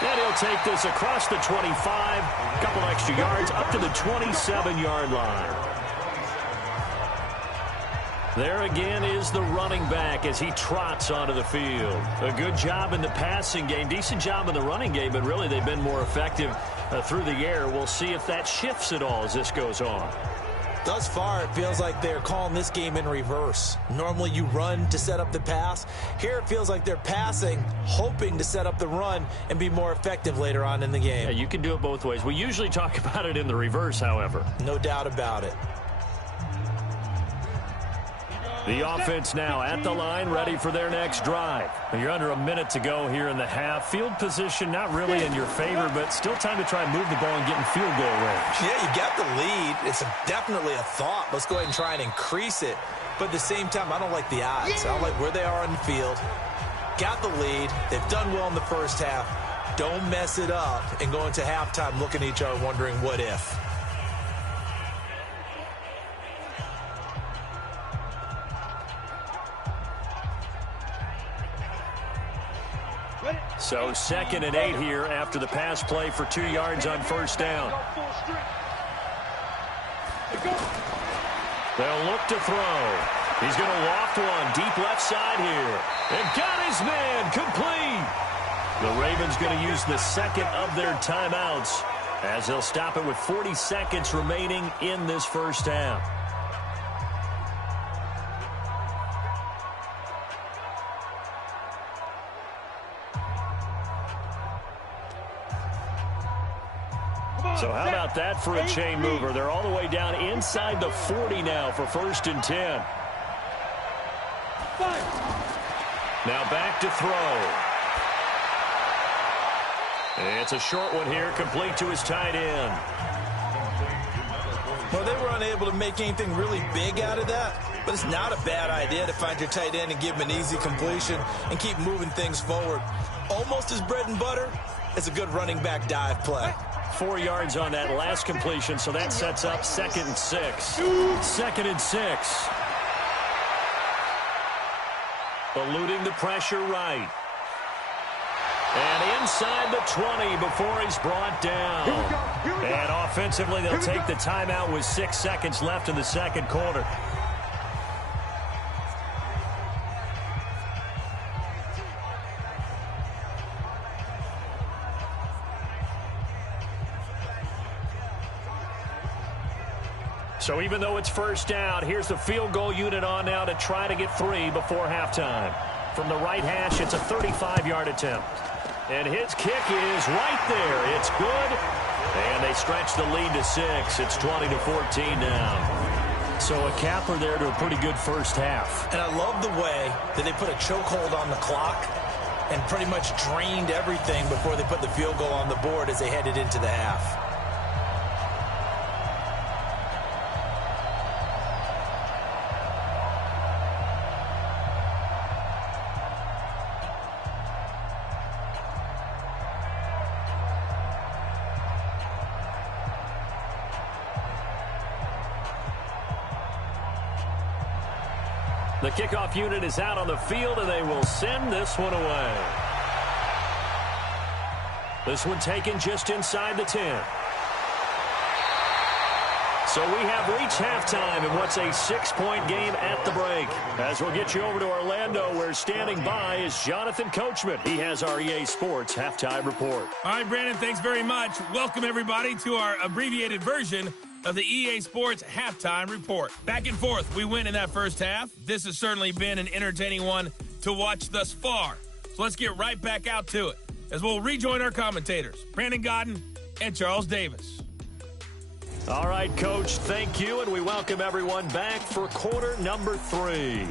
And he'll take this across the 25. A couple extra yards up to the 27-yard line. There again is the running back as he trots onto the field. A good job in the passing game. Decent job in the running game, but really they've been more effective through the air. We'll see if that shifts at all as this goes on. Thus far, it feels like they're calling this game in reverse. Normally you run to set up the pass. Here it feels like they're passing, hoping to set up the run and be more effective later on in the game. Yeah, you can do it both ways. We usually talk about it in the reverse, however. No doubt about it. The offense now at the line, ready for their next drive. You're under a minute to go here in the half. Field position not really in your favor, but still time to try and move the ball and get in field goal range. Yeah, you got the lead. It's definitely a thought. Let's go ahead and try and increase it. But at the same time, I don't like the odds. I don't like where they are on the field. Got the lead. They've done well in the first half. Don't mess it up and go into halftime looking at each other wondering what if. So 2nd and 8 here after the pass play for 2 yards on first down. They'll look to throw. He's going to loft one deep left side here. And got his man complete. The Ravens going to use the second of their timeouts as they'll stop it with 40 seconds remaining in this first half. So how about that for a chain mover? They're all the way down inside the 40 now for 1st and 10. Now back to throw. It's a short one here, complete to his tight end. Well, they were unable to make anything really big out of that, but it's not a bad idea to find your tight end and give him an easy completion and keep moving things forward. Almost as bread and butter as a good running back dive play. 4 yards on that last completion, so that sets up 2nd and 6. 2nd and 6. Eluding the pressure right. And inside the 20 before he's brought down. And offensively, they'll take the timeout with 6 seconds left in the second quarter. So even though it's first down, here's the field goal unit on now to try to get 3 before halftime. From the right hash, it's a 35-yard attempt. And his kick is right there. It's good. And they stretch the lead to 6. It's 20-14 now. So a capper there to a pretty good first half. And I love the way that they put a chokehold on the clock and pretty much drained everything before they put the field goal on the board as they headed into the half. The kickoff unit is out on the field, and they will send this one away. This one taken just inside the 10. So we have reached halftime in what's a 6-point game at the break. As we'll get you over to Orlando, where standing by is Jonathan Coachman. He has our EA Sports halftime report. All right, Brandon, thanks very much. Welcome, everybody, to our abbreviated version of the EA Sports halftime report. Back and forth, we win in that first half. This has certainly been an entertaining one to watch thus far. So let's get right back out to it as we'll rejoin our commentators, Brandon Godden and Charles Davis. All right, Coach, thank you, and we welcome everyone back for quarter number 3.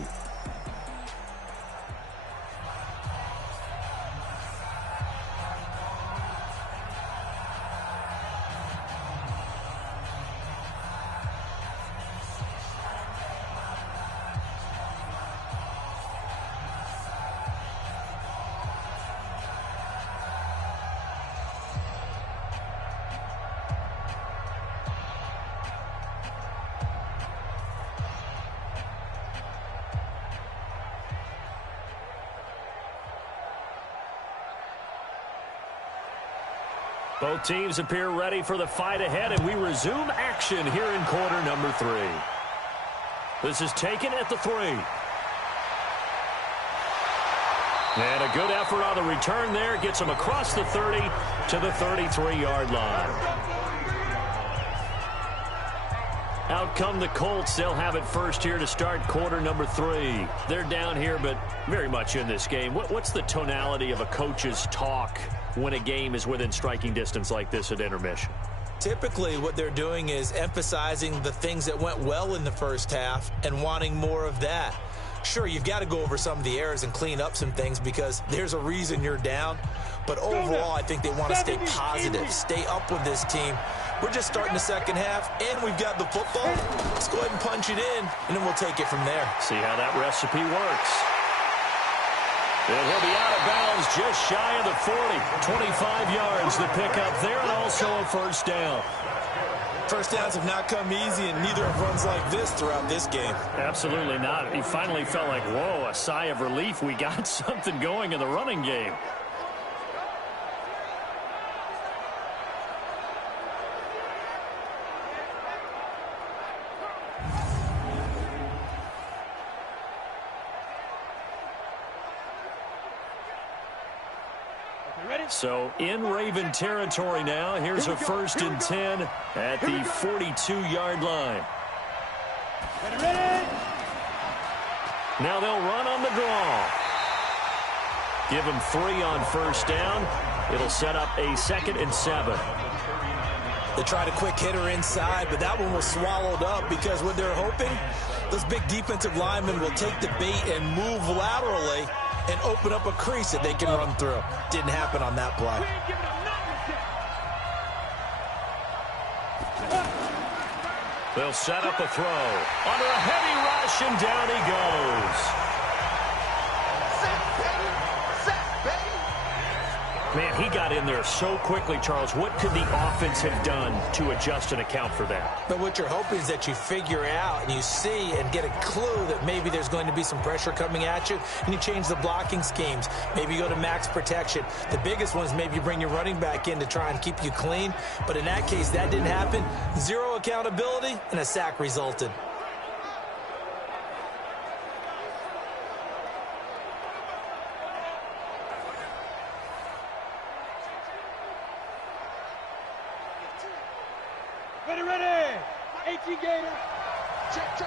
Both teams appear ready for the fight ahead, and we resume action here in quarter number 3. This is taken at the 3. And a good effort on the return there. Gets him across the 30 to the 33-yard line. Out come the Colts. They'll have it first here to start quarter number 3. They're down here, but very much in this game. What's the tonality of a coach's talk when a game is within striking distance like this at intermission? Typically, what they're doing is emphasizing the things that went well in the first half and wanting more of that. Sure, you've got to go over some of the errors and clean up some things because there's a reason you're down. But overall, I think they want to stay positive, stay up with this team. We're just starting the second half, and we've got the football. Let's go ahead and punch it in, and then we'll take it from there. See how that recipe works. And he'll be out of bounds just shy of the 40. 25 yards to pick up there, and also a first down. First downs have not come easy, and neither have runs like this throughout this game. Absolutely not. He finally felt like, whoa, a sigh of relief. We got something going in the running game. So in Raven territory now. Here's a 1st and 10 at the 42-yard line. Now they'll run on the draw. Give them 3 on first down. It'll set up a 2nd and 7. They tried a quick hitter inside, but that one was swallowed up because what they're hoping, those big defensive linemen will take the bait and move laterally and open up a crease that they can run through. Didn't happen on that play. They'll set up a throw. Under a heavy rush, and down he goes. Man, he got in there so quickly, Charles. What could the offense have done to adjust and account for that? But what you're hoping is that you figure out and you see and get a clue that maybe there's going to be some pressure coming at you, and you change the blocking schemes. Maybe you go to max protection. The biggest one is maybe you bring your running back in to try and keep you clean. But in that case, that didn't happen. 0 accountability, and a sack resulted. Ready. 18 Gator. Check.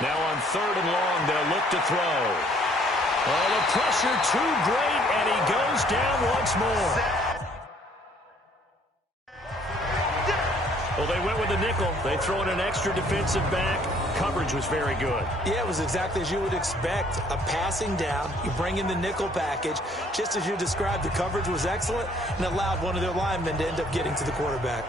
Now on 3rd and long, they'll look to throw. Oh, the pressure too great, and he goes down once more. Well, they went with the nickel. They throw in an extra defensive back. Coverage was very good. Yeah, it was exactly as you would expect. A passing down. You bring in the nickel package. Just as you described, the coverage was excellent and allowed one of their linemen to end up getting to the quarterback.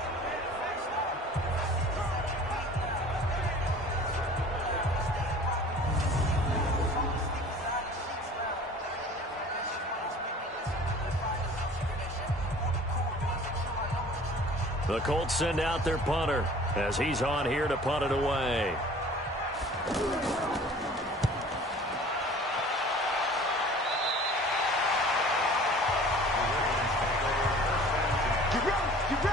The Colts send out their punter as he's on here to punt it away. Get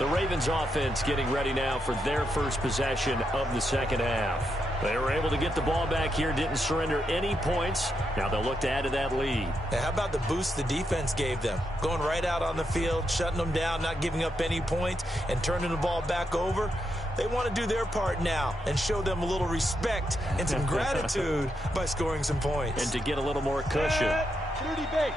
The Ravens offense getting ready now for their first possession of the second half. They were able to get the ball back here, didn't surrender any points. Now they'll look to add to that lead. Now, how about the boost the defense gave them? Going right out on the field, shutting them down, not giving up any points, and turning the ball back over. They want to do their part now and show them a little respect and some gratitude by scoring some points. And to get a little more cushion. 30 base.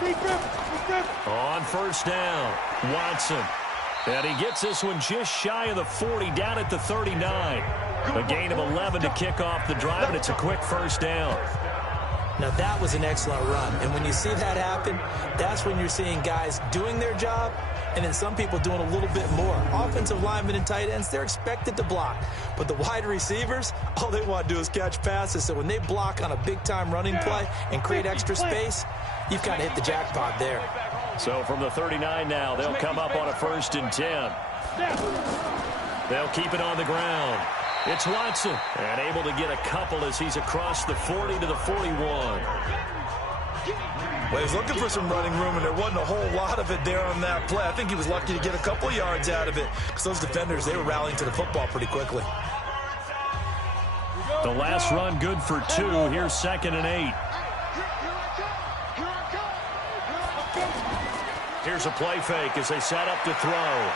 Here we go, On first down, Watson. And he gets this one just shy of the 40, down at the 39. A gain of 11 to kick off the drive, and it's a quick first down. Now, that was an excellent run. And when you see that happen, that's when you're seeing guys doing their job and then some people doing a little bit more. Offensive linemen and tight ends, they're expected to block. But the wide receivers, all they want to do is catch passes. So when they block on a big-time running play and create extra space, you've kind of hit the jackpot there. So from the 39 now, they'll come up on a 1st and 10. They'll keep it on the ground. It's Watson, and able to get a couple as he's across the 40 to the 41. Well, he's looking for some running room, and there wasn't a whole lot of it there on that play. I think he was lucky to get a couple yards out of it because those defenders, they were rallying to the football pretty quickly. The last run good for 2. Here's 2nd and 8. Here's a play fake as they set up to throw.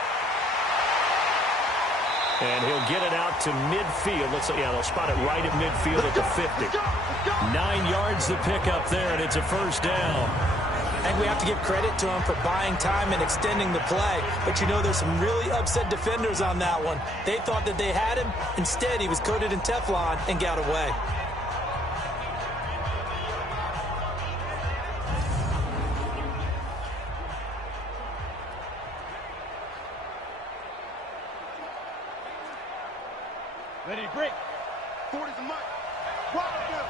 And he'll get it out to midfield. They'll spot it right at midfield at the 50. 9 yards to pick up there, and it's a first down. I think we have to give credit to him for buying time and extending the play. But, you know, there's some really upset defenders on that one. They thought that they had him. Instead, he was coated in Teflon and got away. Ready, break. 40's the mark. Wildfield.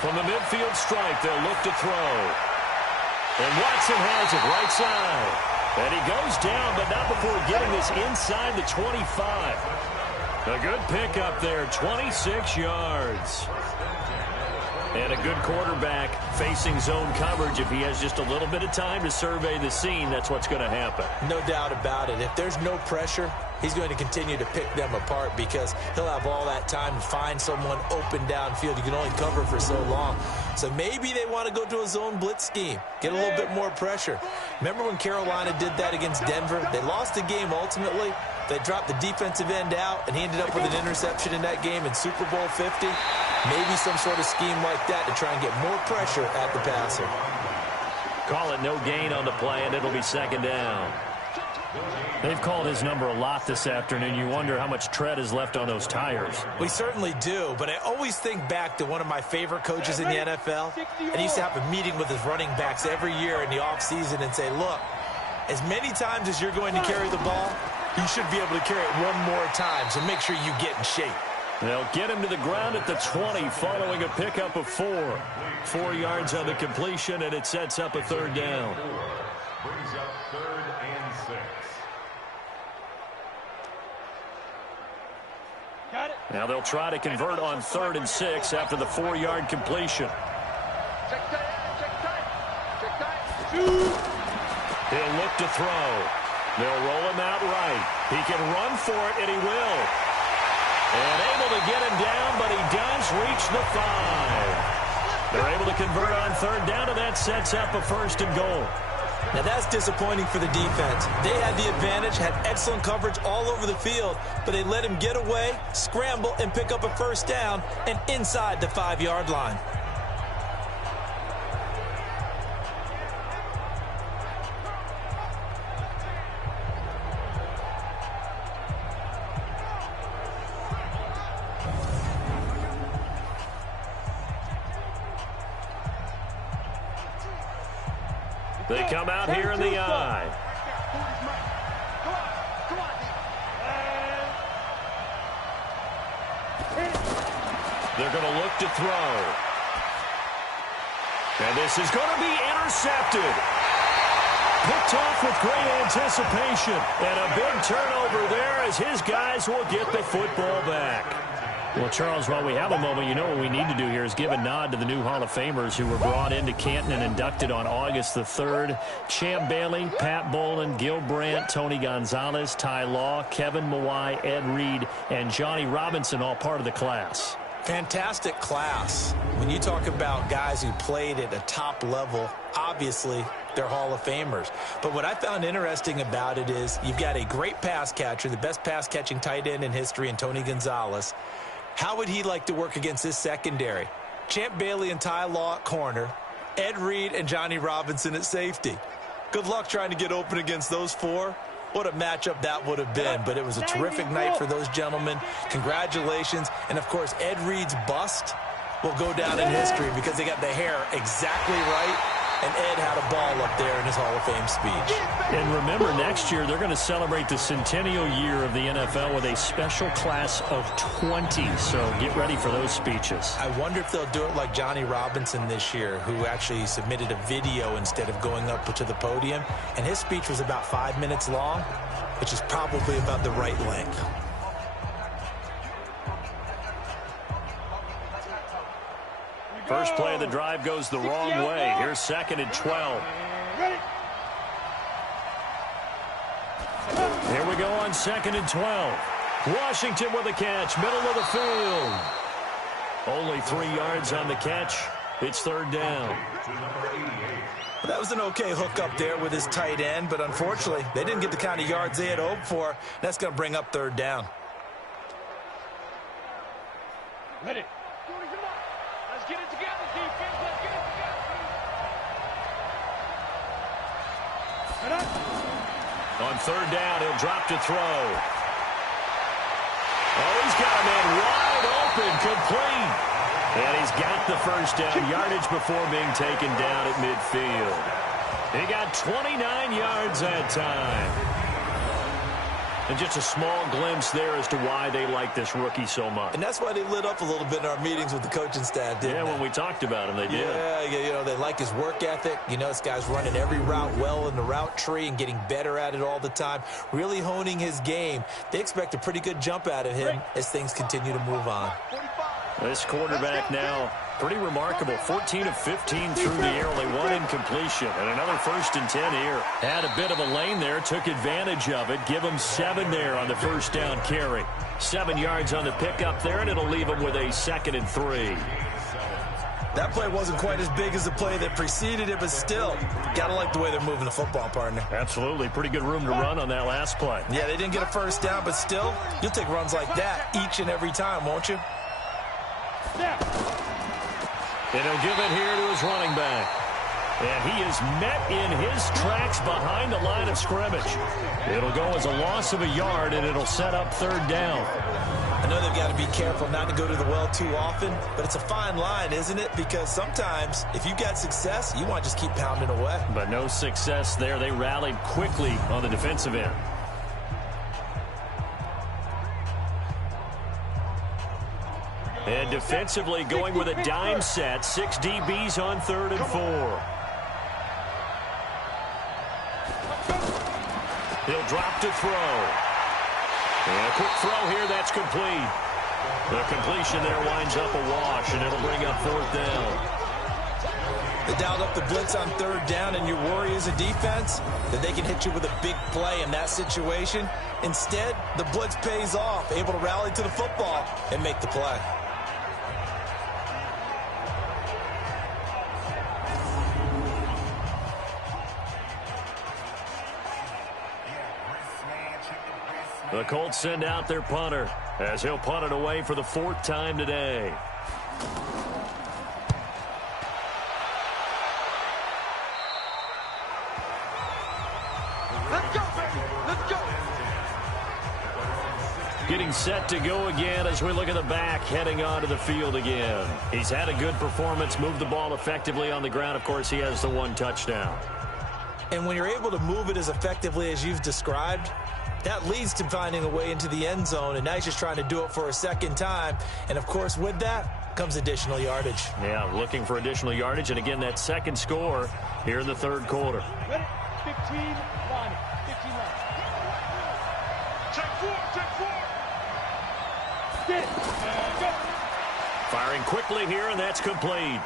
From the midfield stripe, they'll look to throw. And Watson has it right side. And he goes down, but not before getting this inside the 25. A good pickup there, 26 yards. And a good quarterback facing zone coverage. If he has just a little bit of time to survey the scene, that's what's going to happen. No doubt about it. If there's no pressure, he's going to continue to pick them apart because he'll have all that time to find someone open downfield. You can only cover for so long. So maybe they want to go to a zone blitz scheme, get a little bit more pressure. Remember when Carolina did that against Denver? They lost the game ultimately. They dropped the defensive end out, and he ended up with an interception in that game in Super Bowl 50. Maybe some sort of scheme like that to try and get more pressure at the passer. Call it no gain on the play, and it'll be 2nd down. They've called his number a lot this afternoon. You wonder how much tread is left on those tires. We certainly do, but I always think back to one of my favorite coaches in the NFL. And he used to have a meeting with his running backs every year in the offseason and say, look, as many times as you're going to carry the ball, you should be able to carry it one more time, so make sure you get in shape. They'll get him to the ground at the 20 following a pickup of 4. 4 yards on the completion, and it sets up a 3rd down. Brings up 3rd and 6. Got it. Now they'll try to convert on 3rd and 6 after the 4-yard completion. Check tight. He'll look to throw. They'll roll him out right. He can run for it, and he will. And able to get him down, but he does reach the 5. They're able to convert on 3rd down, and that sets up a 1st and goal. Now that's disappointing for the defense. They had the advantage, had excellent coverage all over the field, but they let him get away, scramble, and pick up a 1st down and inside the 5-yard line. They come out here in the I. They're going to look to throw. And this is going to be intercepted. Picked off with great anticipation. And a big turnover there as his guys will get the football back. Well, Charles, while we have a moment, you know what we need to do here is give a nod to the new Hall of Famers who were brought into Canton and inducted on August the 3rd. Champ Bailey, Pat Bowlen, Gil Brandt, Tony Gonzalez, Ty Law, Kevin Mawai, Ed Reed, and Johnny Robinson, all part of the class. Fantastic class. When you talk about guys who played at a top level, obviously they're Hall of Famers. But what I found interesting about it is you've got a great pass catcher, the best pass-catching tight end in history, in Tony Gonzalez. How would he like to work against his secondary? Champ Bailey and Ty Law at corner, Ed Reed and Johnny Robinson at safety. Good luck trying to get open against those four. What a matchup that would have been. But it was a terrific night for those gentlemen. Congratulations. And, of course, Ed Reed's bust will go down in history because they got the hair exactly right. And Ed had a ball up there in his Hall of Fame speech. And remember, next year they're going to celebrate the centennial year of the NFL with a special class of 20. So get ready for those speeches. I wonder if they'll do it like Johnny Robinson this year, who actually submitted a video instead of going up to the podium. And his speech was about 5 minutes long, which is probably about the right length. First play of the drive goes the wrong way. Here's 2nd and 12. Here we go on 2nd and 12. Washington with a catch, middle of the field. Only 3 yards on the catch. It's 3rd down. Well, that was an okay hook up there with his tight end, but unfortunately, they didn't get the kind of yards they had hoped for. That's going to bring up 3rd down. Ready. Let's get it together, defense. Let's get it together. On 3rd down, he'll drop to throw. Oh, he's got a man wide open, complete. And he's got the 1st down, yardage before being taken down at midfield. He got 29 yards that time. And just a small glimpse there as to why they like this rookie so much. And that's why they lit up a little bit in our meetings with the coaching staff, didn't they? When we talked about him, they did. Yeah, you know, they like his work ethic. You know, this guy's running every route well in the route tree and getting better at it all the time, really honing his game. They expect a pretty good jump out of him as things continue to move on. This quarterback now, pretty remarkable. 14 of 15 through the air, only 1 incompletion. And another 1st and 10 here. Had a bit of a lane there, took advantage of it. Give him 7 there on the 1st down carry. 7 yards on the pickup there, and it'll leave him with a 2nd and 3. That play wasn't quite as big as the play that preceded it, but still, gotta like the way they're moving the football, partner. Absolutely. Pretty good room to run on that last play. Yeah, they didn't get a 1st down, but still, you'll take runs like that each and every time, won't you? And he'll give it here to his running back. And he is met in his tracks behind the line of scrimmage. It'll go as a loss of a yard, and it'll set up 3rd down. I know they've got to be careful not to go to the well too often, but it's a fine line, isn't it? Because sometimes, if you've got success, you want to just keep pounding away. But no success there. They rallied quickly on the defensive end. And defensively going with a dime set. 6 DBs on 3rd and 4. He'll drop to throw. And a quick throw here, that's complete. The completion there winds up a wash, and it'll bring up 4th down. They dialed up the blitz on 3rd down, and your worry as a defense that they can hit you with a big play in that situation. Instead, the blitz pays off, able to rally to the football and make the play. The Colts send out their punter as he'll punt it away for the 4th time today. Let's go, baby. Let's go. Getting set to go again as we look at the back heading onto the field again. He's had a good performance, moved the ball effectively on the ground. Of course, he has the 1 touchdown. And when you're able to move it as effectively as you've described, that leads to finding a way into the end zone, and now he's just trying to do it for a 2nd time. And, of course, with that comes additional yardage. Yeah, looking for additional yardage, and again, that 2nd score here in the 3rd quarter. Ready? 15 line. 15 line. Check 4, check 4. Firing quickly here, and that's complete.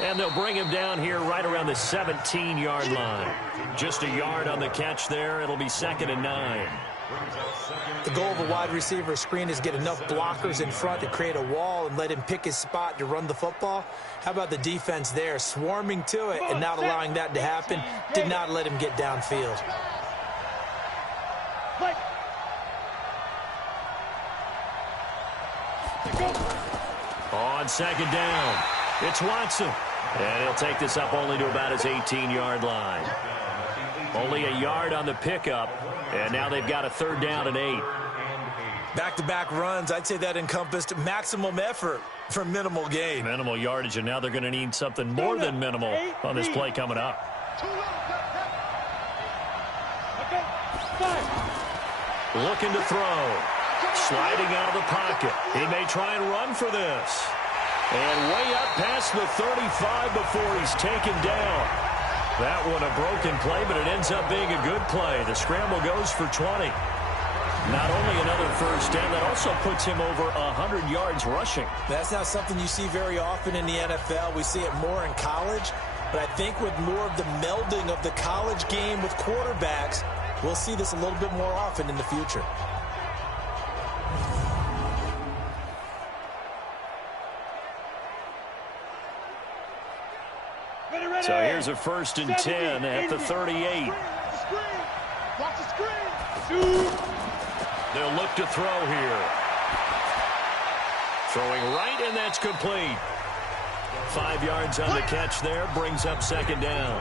And they'll bring him down here right around the 17-yard line. Just a yard on the catch there. It'll be 2nd and 9. The goal of a wide receiver screen is get enough blockers in front to create a wall and let him pick his spot to run the football. How about the defense there, swarming to it and not allowing that to happen? Did not let him get downfield. On 2nd down, it's Watson. And he'll take this up only to about his 18-yard line. Only a yard on the pickup, and now they've got a 3rd down and 8. Back-to-back runs, I'd say that encompassed maximum effort for minimal gain. Minimal yardage, and now they're going to need something more than minimal on this play coming up. Looking to throw. Sliding out of the pocket. He may try and run for this. And way up past the 35 before he's taken down. That one a broken play, but it ends up being a good play. The scramble goes for 20. Not only another 1st down, that also puts him over 100 yards rushing. That's not something you see very often in the NFL. We see it more in college. But I think with more of the melding of the college game with quarterbacks, we'll see this a little bit more often in the future. So here's a 1st and 10 at the 38. Watch the screen. They'll look to throw here. Throwing right, and that's complete. 5 yards on the catch there, brings up 2nd down.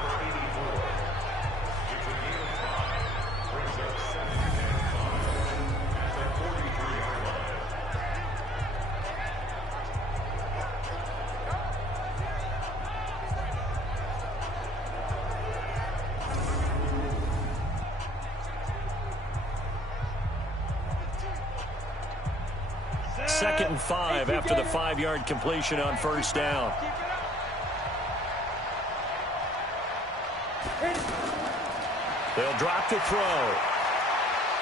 Second and 5 after the 5-yard completion on 1st down. They'll drop to throw.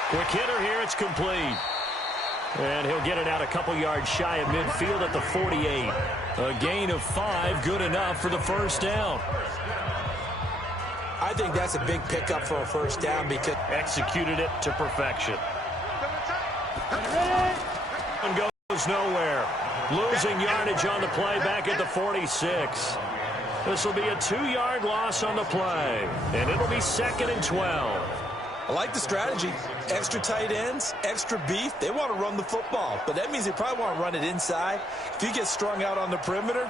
Quick hitter here, it's complete. And he'll get it out a couple yards shy of midfield at the 48. A gain of 5, good enough for the 1st down. I think that's a big pickup for a 1st down because executed it to perfection. And goes nowhere. Losing yardage on the play back at the 46. This will be a 2-yard loss on the play, and it'll be 2nd and 12. I like the strategy. Extra tight ends, extra beef. They want to run the football, but that means they probably want to run it inside. If you get strung out on the perimeter,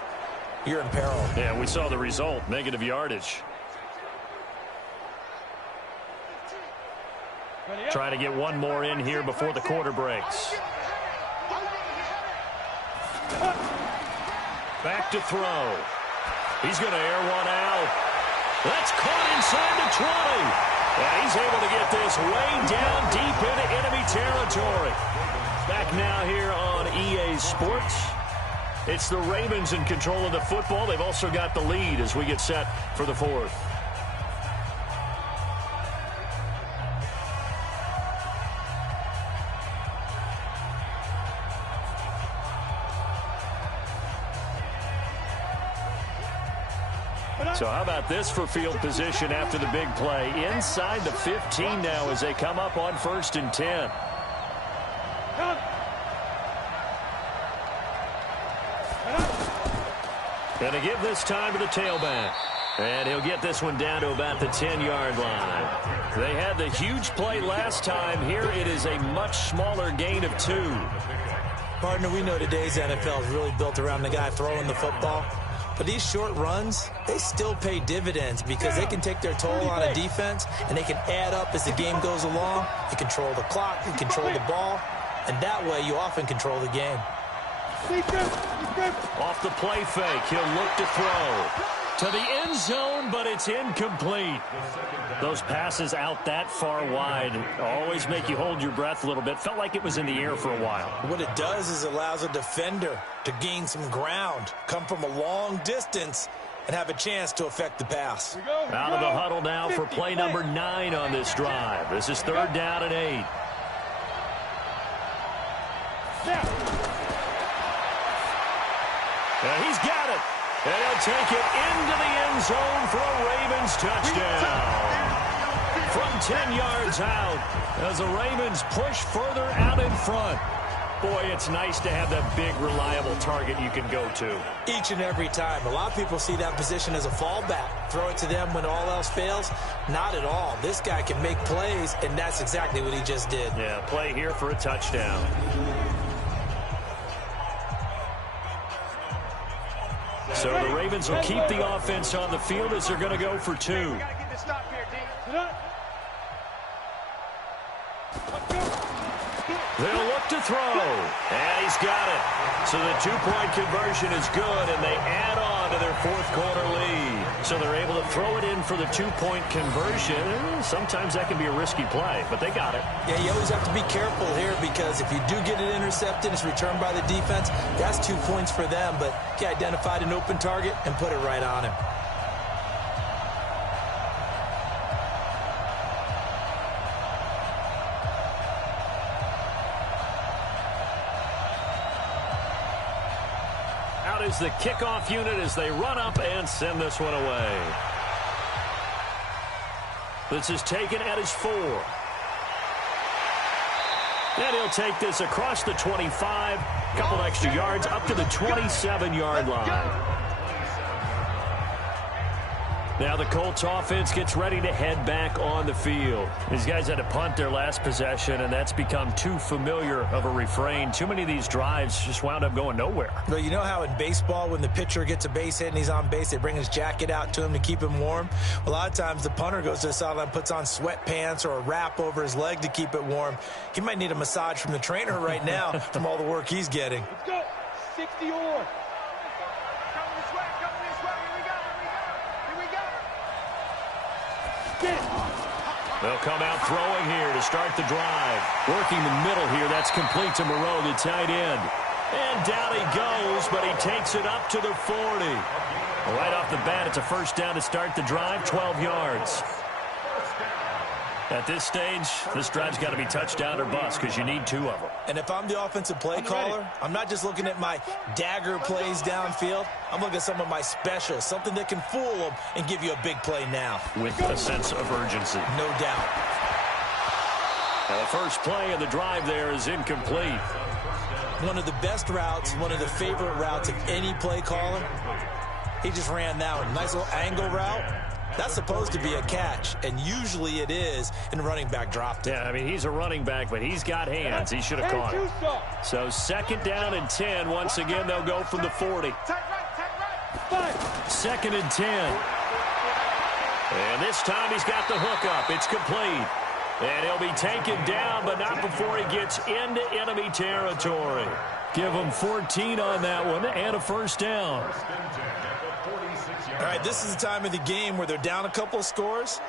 you're in peril. Yeah, we saw the result, negative yardage. Try to get one more in here before the quarter breaks. Back to throw. He's going to air one out. That's caught inside the 20. And he's able to get this way down deep into enemy territory. Back now here on EA Sports. It's the Ravens in control of the football. They've also got the lead as we get set for the 4th. So how about this for field position after the big play? Inside the 15 now as they come up on 1st and 10. Going to give this time to the tailback. And he'll get this one down to about the 10-yard line. They had the huge play last time. Here it is a much smaller gain of 2. Partner, we know today's NFL is really built around the guy throwing the football. But these short runs, they still pay dividends because they can take their toll on a defense and they can add up as the game goes along. You control the clock, you control the ball, and that way you often control the game. Off the play fake, he'll look to throw to the end zone, but it's incomplete. Those passes out that far wide always make you hold your breath a little bit. Felt like it was in the air for a while. What it does is allows a defender to gain some ground, come from a long distance, and have a chance to affect the pass. Out of the huddle now for play number 9 on this drive. This is 3rd down and 8. And he's got it. And he'll take it into the end zone for a Ravens touchdown. From 10 yards out as the Ravens push further out in front. Boy, it's nice to have that big, reliable target you can go to. Each and every time. A lot of people see that position as a fallback. Throw it to them when all else fails. Not at all. This guy can make plays, and that's exactly what he just did. Yeah, play here for a touchdown. So the Ravens will keep the offense on the field as they're going to go for 2. They'll look to throw, and he's got it. So the 2-point conversion is good, and they add on to their fourth-quarter lead. So they're able to throw it in for the 2-point conversion. Sometimes that can be a risky play, but they got it. Yeah, you always have to be careful here because if you do get it intercepted, it's returned by the defense, that's 2 points for them. But he identified an open target and put it right on him. Is the kickoff unit as they run up and send this one away. This is taken at his 4. And he'll take this across the 25, couple extra yards up to the 27-yard line. Now the Colts offense gets ready to head back on the field. These guys had to punt their last possession, and that's become too familiar of a refrain. Too many of these drives just wound up going nowhere. Well, you know how in baseball when the pitcher gets a base hit and he's on base, they bring his jacket out to him to keep him warm? Well, a lot of times the punter goes to the sideline, puts on sweatpants or a wrap over his leg to keep it warm. He might need a massage from the trainer right now from all the work he's getting. Let's go. 60 or. They'll come out throwing here to start the drive. Working the middle here. That's complete to Moreau, the tight end. And down he goes, but he takes it up to the 40. Right off the bat, it's a first down to start the drive, 12 yards. At this stage, this drive's got to be touchdown or bust because you need 2 of them. And if I'm the offensive play caller, I'm not just looking at my dagger plays downfield. I'm looking at some of my specials, something that can fool them and give you a big play now. With a sense of urgency. No doubt. Now the first play of the drive there is incomplete. One of the best routes, one of the favorite routes of any play caller. He just ran that one. Nice little angle route. That's supposed to be a catch, and usually it is, and the running back dropped it. Yeah, I mean, he's a running back, but he's got hands. He should have caught it. So second down and 10. Once again, they'll go from the 40. Second and 10. And this time he's got the hook up. It's complete. And he'll be taken down, but not before he gets into enemy territory. Give him 14 on that one and a first down. All right, this is the time of the game where they're down a couple of scores,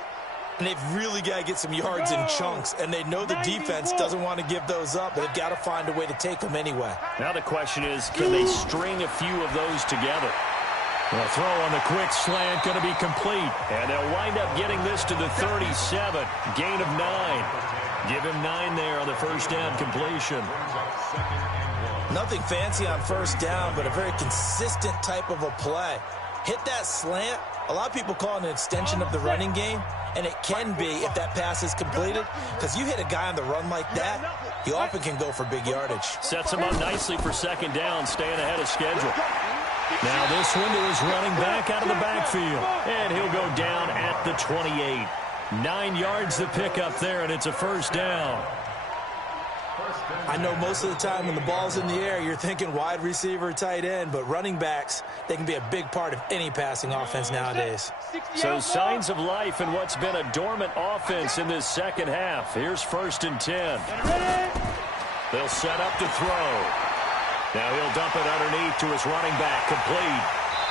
and they've really got to get some yards in chunks, and they know the defense doesn't want to give those up, but they've got to find a way to take them anyway. Now the question is, can they string a few of those together? The throw on the quick slant going to be complete, and they'll wind up getting this to the 37. Gain of 9. Give him 9 there on the first down completion. Nothing fancy on first down, but a very consistent type of a play. Hit that slant. A lot of people call it an extension of the running game, and it can be if that pass is completed, because you hit a guy on the run like that, you often can go for big yardage. Sets him up nicely for second down, staying ahead of schedule. Now this one to his running back out of the backfield, and he'll go down at the 28. 9 yards to pick up there, and it's a first down. I know most of the time when the ball's in the air, you're thinking wide receiver, tight end, but running backs, they can be a big part of any passing offense nowadays. So signs of life in what's been a dormant offense in this second half. Here's first and 10. They'll set up to throw. Now he'll dump it underneath to his running back, complete.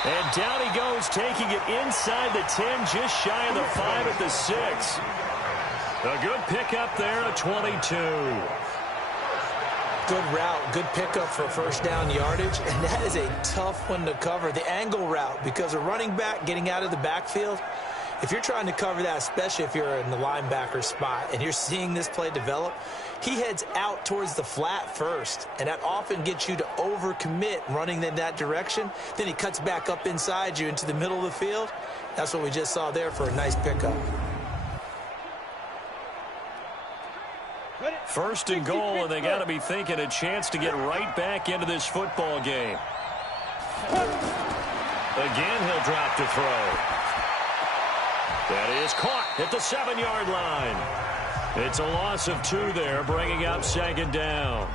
And down he goes, taking it inside the 10, just shy of the 5 at the 6. A good pickup there, a 22. Good route, good pickup for first down yardage, and that is a tough one to cover. The angle route, because a running back getting out of the backfield, if you're trying to cover that, especially if you're in the linebacker spot and you're seeing this play develop, he heads out towards the flat first, and that often gets you to overcommit running in that direction. Then he cuts back up inside you into the middle of the field. That's what we just saw there for a nice pickup. First and goal, and they got to be thinking a chance to get right back into this football game. Again, he'll drop to throw. That is caught at the 7-yard line. It's a loss of 2 there, bringing up second down.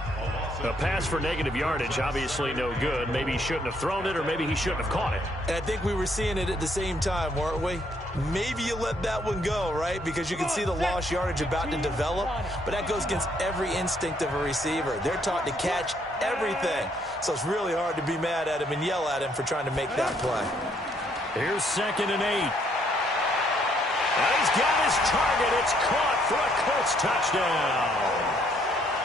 A pass for negative yardage, obviously no good. Maybe he shouldn't have thrown it, or maybe he shouldn't have caught it. And I think we were seeing it at the same time, weren't we? Maybe you let that one go, right? Because you can see the lost yardage about to develop, but that goes against every instinct of a receiver. They're taught to catch everything. So it's really hard to be mad at him and yell at him for trying to make that play. Here's 2nd and 8. He's got his target. It's caught for a Colts touchdown.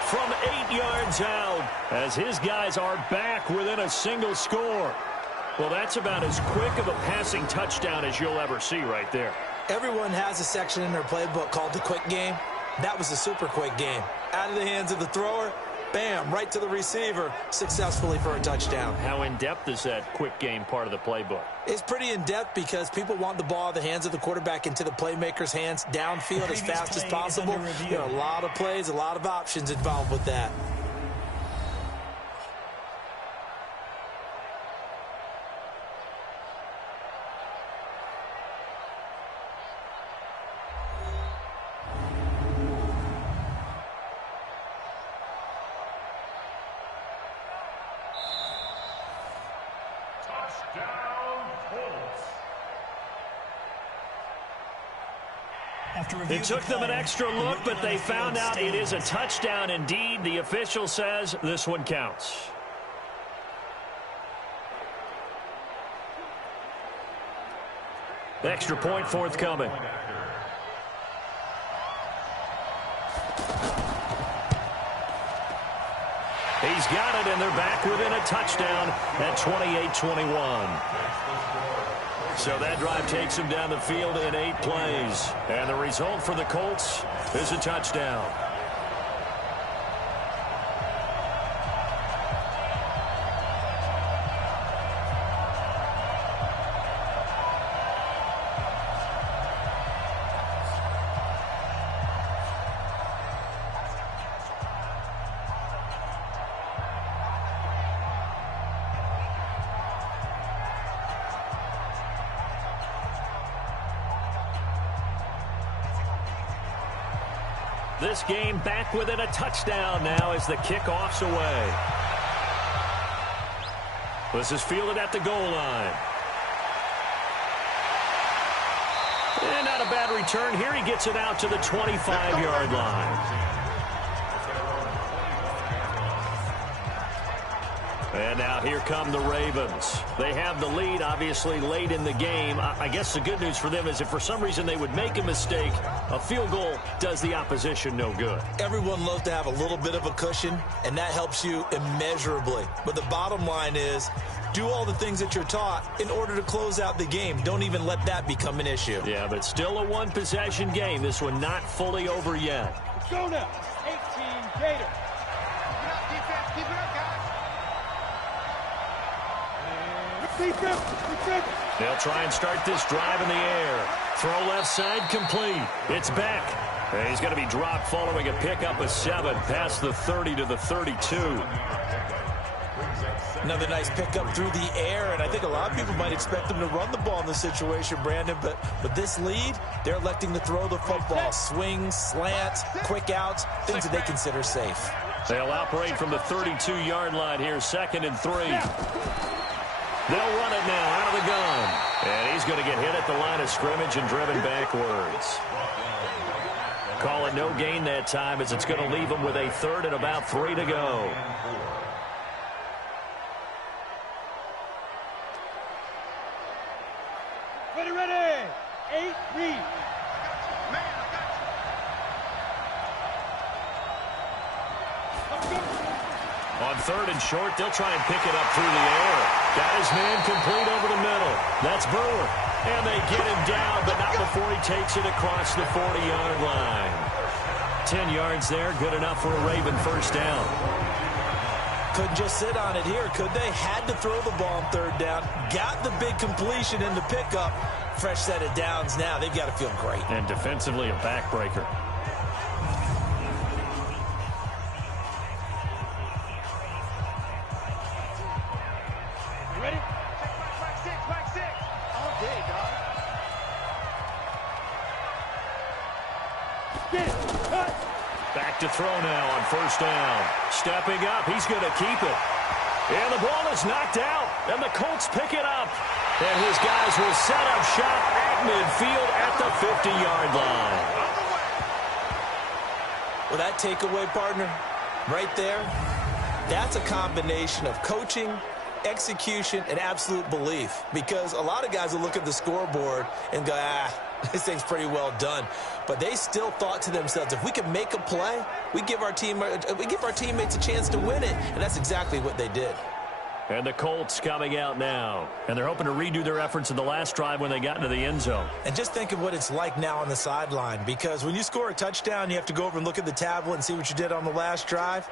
From 8 yards out, as his guys are back within a single score. Well, that's about as quick of a passing touchdown as you'll ever see right there. Everyone has a section in their playbook called the quick game. That was a super quick game. Out of the hands of the thrower, bam, right to the receiver, successfully for a touchdown. How in-depth is that quick game part of the playbook? It's pretty in-depth because people want the ball in the hands of the quarterback into the playmaker's hands downfield as fast as possible. There are a lot of plays, a lot of options involved with that. It took them an extra look, but they found out it is a touchdown indeed. The official says this one counts. Extra point forthcoming. He's got it, and they're back within a touchdown at 28-21. So that drive takes him down the field in 8 plays. And the result for the Colts is a touchdown. This game back within a touchdown now as the kickoff's away. This is fielded at the goal line. And not a bad return here. He gets it out to the 25-yard line. And now here come the Ravens. They have the lead, obviously, late in the game. I guess the good news for them is if for some reason they would make a mistake, a field goal does the opposition no good. Everyone loves to have a little bit of a cushion, and that helps you immeasurably. But the bottom line is, do all the things that you're taught in order to close out the game. Don't even let that become an issue. Yeah, but still a one-possession game. This one not fully over yet. Let's go now. 18 Gators. Keep it up, defense. Keep it up, guys. They'll try and start this drive in the air. Throw left side complete. It's back. And he's going to be dropped following a pickup of 7 past the 30 to the 32. Another nice pickup through the air, and I think a lot of people might expect them to run the ball in this situation, Brandon, but with this lead, they're electing to throw the football. Swings, slants, quick outs, things that they consider safe. They'll operate from the 32-yard line here, 2nd and 3. They'll run it now out of the gun. And he's going to get hit at the line of scrimmage and driven backwards. Call it no gain that time as it's going to leave him with a 3rd and about 3 to go. Ready. 8, read. On 3rd and short, they'll try and pick it up through the air. Got his man complete over the middle. That's Brewer. And they get him down, but not before he takes it across the 40-yard line. 10 yards there. Good enough for a Raven first down. Couldn't just sit on it here, could they? Had to throw the ball on third down. Got the big completion in the pickup. Fresh set of downs now. They've got to feel great. And defensively, a backbreaker. You ready? Back six. All day, dog. Back to throw now on first down. Stepping up, he's going to keep it. And the ball is knocked out, and the Colts pick it up. And his guys will set up shop at midfield at the 50-yard line. Well, that takeaway, partner, right there, that's a combination of coaching, execution, and absolute belief. Because a lot of guys will look at the scoreboard and go, this thing's pretty well done. But they still thought to themselves, if we can make a play, we give our teammates a chance to win it. And that's exactly what they did. And the Colts coming out now. And they're hoping to redo their efforts in the last drive when they got into the end zone. And just think of what it's like now on the sideline. Because when you score a touchdown, you have to go over and look at the tablet and see what you did on the last drive.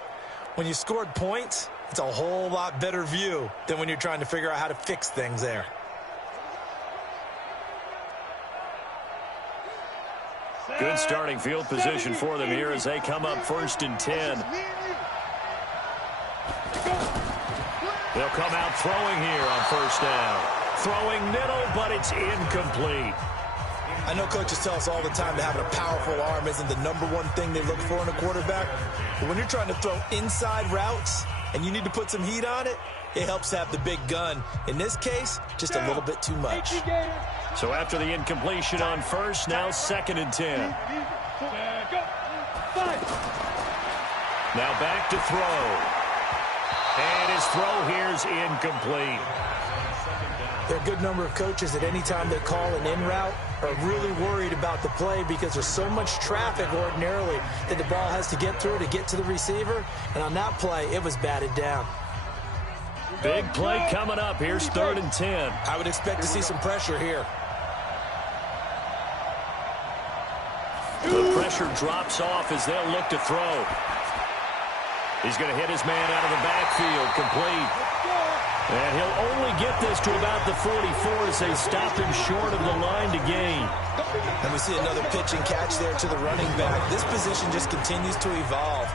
When you scored points, it's a whole lot better view than when you're trying to figure out how to fix things there. Good starting field position for them here as they come up 1st and 10. They'll come out throwing here on first down. Throwing middle, but it's incomplete. I know coaches tell us all the time that having a powerful arm isn't the #1 thing they look for in a quarterback. But when you're trying to throw inside routes and you need to put some heat on it, it helps have the big gun. In this case, just a little bit too much. So after the incompletion on first, now 2nd and 10. Now back to throw. And his throw here's incomplete. There are a good number of coaches at any time they call an in route are really worried about the play because there's so much traffic ordinarily that the ball has to get through to get to the receiver. And on that play, it was batted down. Big play coming up. Here's 3rd and 10. I would expect to see some pressure here. The pressure drops off as they'll look to throw. He's going to hit his man out of the backfield, complete. And he'll only get this to about the 44 as they stop him short of the line to gain. And we see another pitch and catch there to the running back. This position just continues to evolve.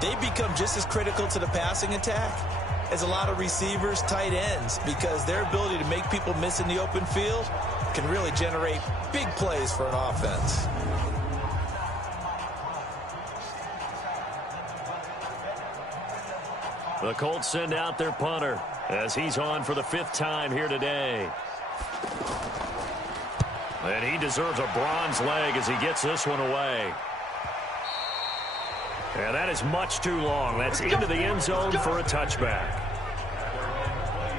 They become just as critical to the passing attack as a lot of receivers, tight ends, because their ability to make people miss in the open field can really generate big plays for an offense. The Colts send out their punter as he's on for the 5th time here today. And he deserves a bronze leg as he gets this one away. And that is much too long. That's into the end zone for a touchback.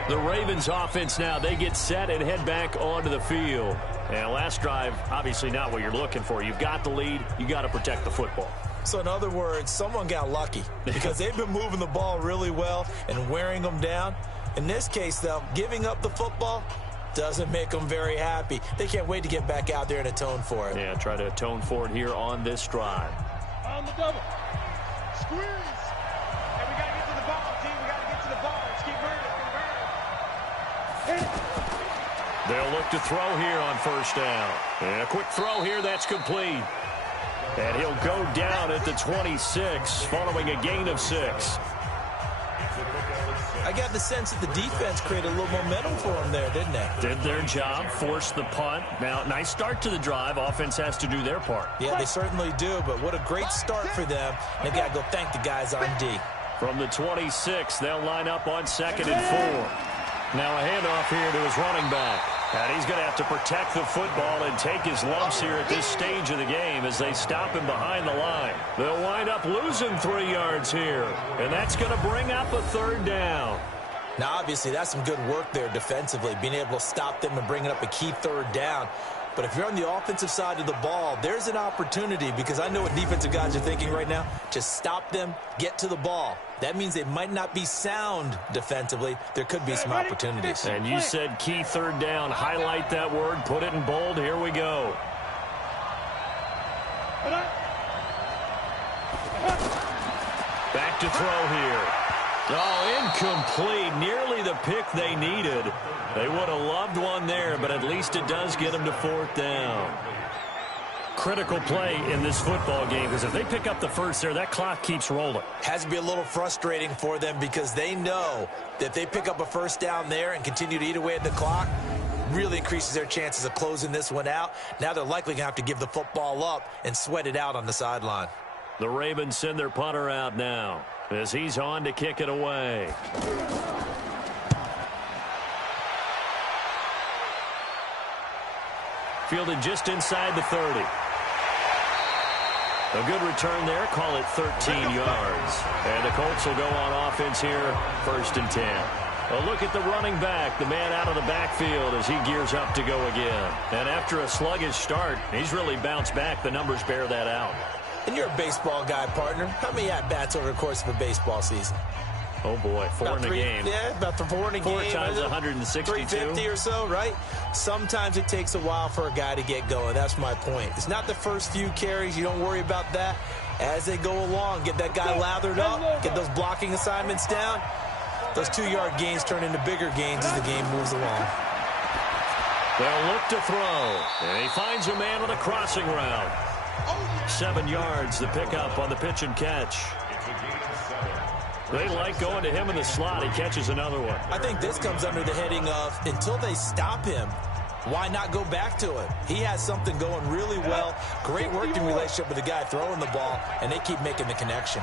The Ravens offense now, they get set and head back onto the field. And last drive, obviously not what you're looking for. You've got the lead. You got to protect the football. So in other words, someone got lucky because they've been moving the ball really well and wearing them down. In this case, though, giving up the football doesn't make them very happy. They can't wait to get back out there and atone for it. Yeah, try to atone for it here on this drive. On the double. Squeeze. And we got to get to the ball, team. We got to get to the ball. Let's keep burning. Hit it. They'll look to throw here on first down. And a quick throw here, that's complete. And he'll go down at the 26 following a gain of 6. I got the sense that the defense created a little momentum for them there, didn't they? Did their job, forced the punt. Now, nice start to the drive. Offense has to do their part. Yeah, they certainly do, but what a great start for them. They've got to go thank the guys on D. From the 26, they'll line up on 2nd and 4. Now a handoff here to his running back. And he's going to have to protect the football and take his lumps here at this stage of the game as they stop him behind the line. They'll wind up losing 3 yards here. And that's going to bring up a 3rd down. Now, obviously, that's some good work there defensively, being able to stop them and bringing up a key 3rd down. But if you're on the offensive side of the ball, there's an opportunity because I know what defensive guys are thinking right now. Just stop them, get to the ball. That means they might not be sound defensively. There could be some opportunities. And you said key 3rd down. Highlight that word. Put it in bold. Here we go. back to throw here. Oh, incomplete. Nearly the pick they needed. They would have loved one there, but at least it does get them to 4th down. Critical play in this football game, because if they pick up the first there, that clock keeps rolling. Has to be a little frustrating for them because they know that if they pick up a first down there and continue to eat away at the clock, really increases their chances of closing this one out. Now they're likely going to have to give the football up and sweat it out on the sideline. The Ravens send their punter out now as he's on to kick it away. Fielded just inside the 30. A good return there. Call it 13 yards. And the Colts will go on offense here, 1st and 10. A look at the running back, the man out of the backfield as he gears up to go again. And after a sluggish start, he's really bounced back. The numbers bear that out. And you're a baseball guy, partner. How many at-bats over the course of a baseball season? Oh, boy, 4 in a game. Yeah, about 4 in a game. 4 times 162. 350 or so, right? Sometimes it takes a while for a guy to get going. That's my point. It's not the first few carries. You don't worry about that. As they go along, get that guy lathered up, get those blocking assignments down. Those 2-yard gains turn into bigger gains as the game moves along. They'll look to throw. And he finds a man on a crossing route. 7 yards, the pickup on the pitch and catch. They like going to him in the slot. He catches another one. I think this comes under the heading of until they stop him, why not go back to it? He has something going really well. Great working relationship with the guy throwing the ball, and they keep making the connection.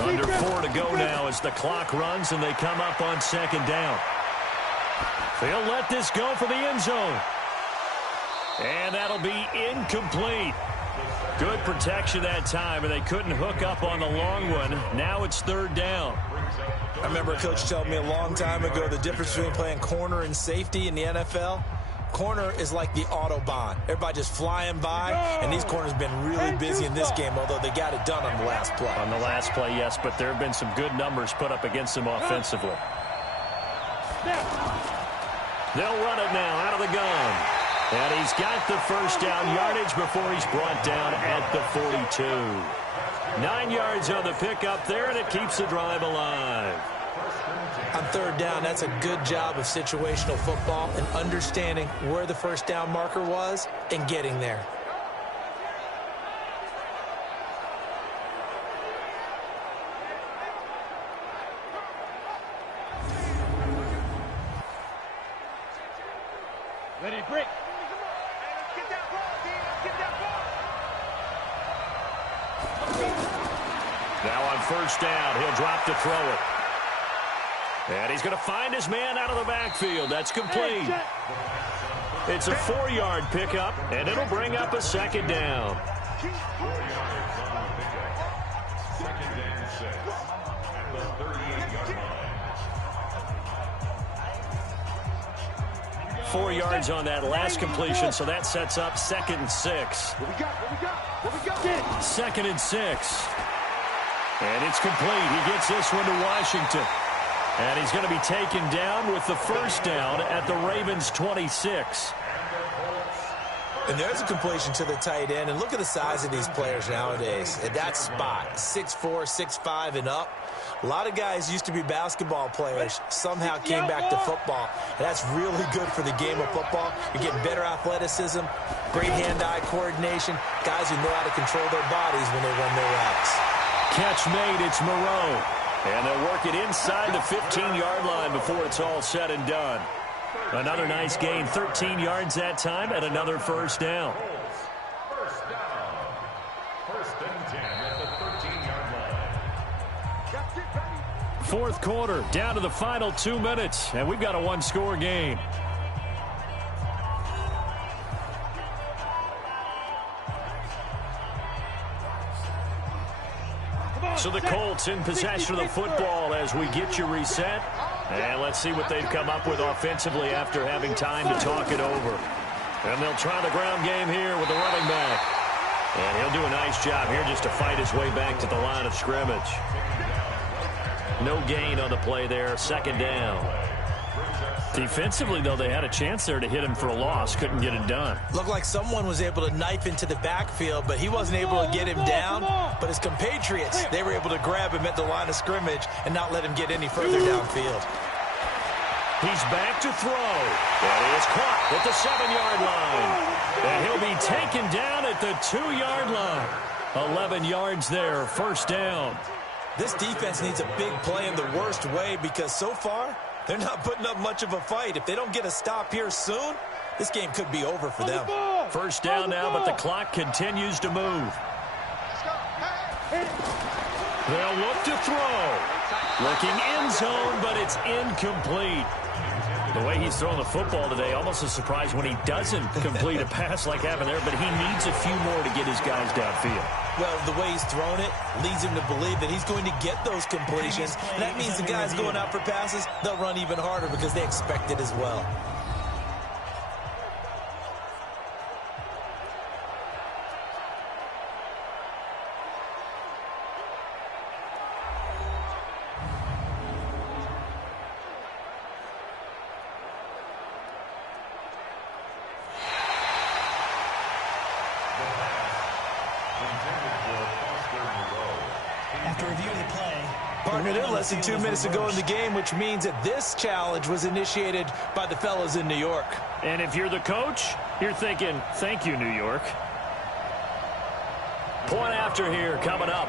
Under 4 to go now as the clock runs and they come up on 2nd down. They'll let this go for the end zone. And that'll be incomplete. Good protection that time, and they couldn't hook up on the long one. Now it's 3rd down. I remember a coach telling me a long time ago the difference between playing corner and safety in the NFL. Corner is like the Autobahn. Everybody just flying by, and these corners have been really busy in this game, although they got it done on the last play. On the last play, yes, but there have been some good numbers put up against them offensively. They'll run it now out of the gun. And he's got the first down yardage before he's brought down at the 42. 9 yards on the pickup there, and it keeps the drive alive. On 3rd down, that's a good job of situational football and understanding where the first down marker was and getting there. Ready, break. Now on 1st down, he'll drop to throw it. And he's going to find his man out of the backfield. That's complete. It's a 4-yard pickup, and it'll bring up a 2nd down. 4 yards on that last completion, so that sets up 2nd and 6. 2nd and 6. And it's complete. He gets this one to Washington. And he's going to be taken down with the first down at the Ravens' 26. And there's a completion to the tight end. And look at the size of these players nowadays. At that spot, 6'4", 6'5", and up. A lot of guys used to be basketball players, somehow came back to football. And that's really good for the game of football. You're getting better athleticism, great hand-eye coordination, guys who know how to control their bodies when they run their routes. Catch made, it's Moreau. And they'll work it inside the 15-yard line before it's all said and done. Another nice gain, 13 yards that time, and another first down. First down. 1st and 10 at the 13-yard line. Fourth quarter, down to the final 2 minutes, and we've got a one-score game. So the Colts in possession of the football as we get you reset. And let's see what they've come up with offensively after having time to talk it over. And they'll try the ground game here with the running back. And he'll do a nice job here just to fight his way back to the line of scrimmage. No gain on the play there, 2nd down. Defensively, though, they had a chance there to hit him for a loss. Couldn't get it done. Looked like someone was able to knife into the backfield, but he wasn't able to get him down. But his compatriots, they were able to grab him at the line of scrimmage and not let him get any further downfield. He's back to throw. And he is caught at the 7-yard line. And he'll be taken down at the 2-yard line. 11 yards there, first down. This defense needs a big play in the worst way because so far, they're not putting up much of a fight. If they don't get a stop here soon, this game could be over for them. First down now, but the clock continues to move. They'll look to throw. Looking end zone, but it's incomplete. The way he's throwing the football today, almost a surprise when he doesn't complete a pass like having there, but he needs a few more to get his guys downfield. Well, the way he's thrown it leads him to believe that he's going to get those completions. And that means the guys going out for passes, they'll run even harder because they expect it as well. After reviewing the play, Partner, they're less than 2 minutes to go in the game, which means that this challenge was initiated by the fellas in New York. And if you're the coach, you're thinking, thank you, New York. Point after here coming up.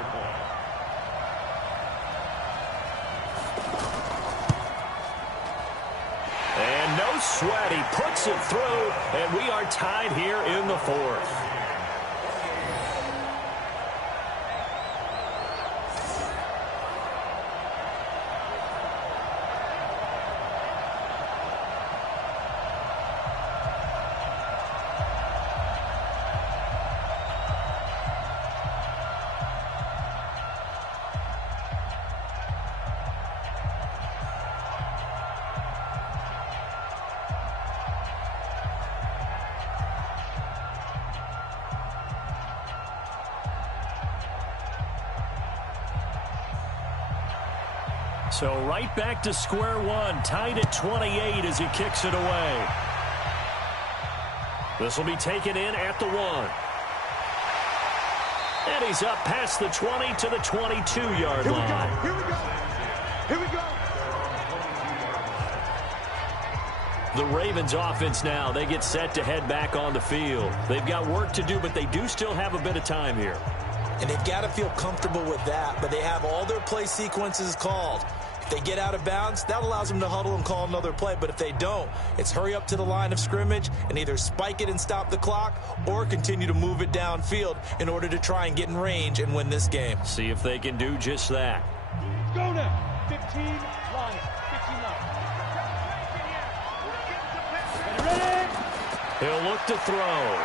And no sweat. He puts it through, and we are tied here in the fourth. So right back to square one, tied at 28 as he kicks it away. This will be taken in at the 1. And he's up past the 20 to the 22-yard line. Here we go. Here we go. The Ravens offense now, they get set to head back on the field. They've got work to do, but they do still have a bit of time here. And they've got to feel comfortable with that, but they have all their play sequences called. If they get out of bounds, that allows them to huddle and call another play. But if they don't, it's hurry up to the line of scrimmage and either spike it and stop the clock or continue to move it downfield in order to try and get in range and win this game. See if they can do just that. Go now. 15 line. 15 line. Ready? He'll look to throw.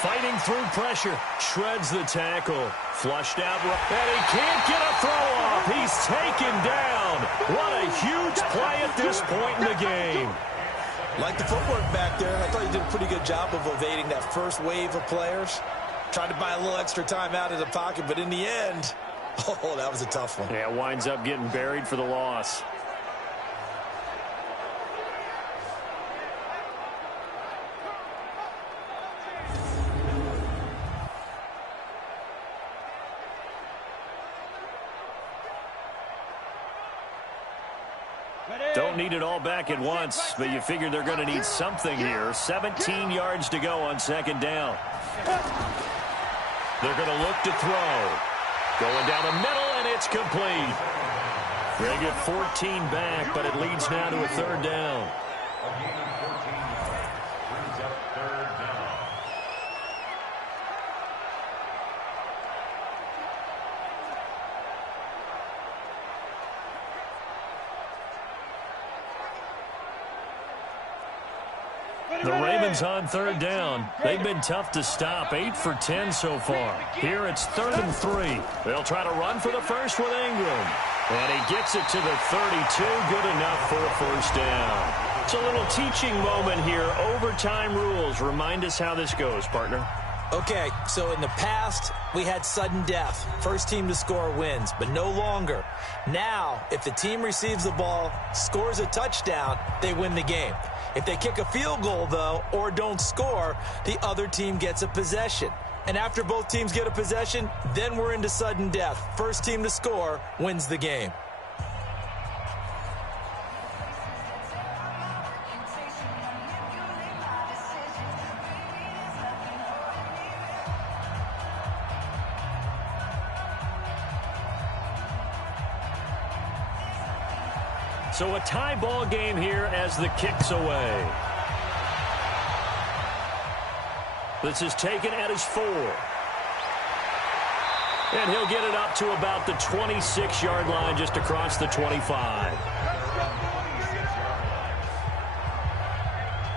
Fighting through pressure. Shreds the tackle. Flushed out. And he can't get a throw off. He's taken down. What a huge play at this point in the game. Like the footwork back there, I thought he did a pretty good job of evading that first wave of players. Tried to buy a little extra time out of the pocket, but in the end, oh, that was a tough one. Yeah, winds up getting buried for the loss. Don't need it all back at once, but you figure they're going to need something here. 17 yards to go on second down. They're going to look to throw. Going down the middle, and it's complete. They get 14 back, but it leads now to a third down. A gain of 14 yards brings up third down. The Ravens on third down. They've been tough to stop. 8 for 10 so far. Here it's 3rd and 3. They'll try to run for the first with Ingram. And he gets it to the 32. Good enough for a first down. It's a little teaching moment here. Overtime rules. Remind us how this goes, partner. Okay, so in the past, we had sudden death. First team to score wins, but no longer. Now, if the team receives the ball, scores a touchdown, they win the game. If they kick a field goal, though, or don't score, the other team gets a possession. And after both teams get a possession, then we're into sudden death. First team to score wins the game. So a tie ball game here as the kick's away. This is taken at his 4. And he'll get it up to about the 26-yard line, just across the 25.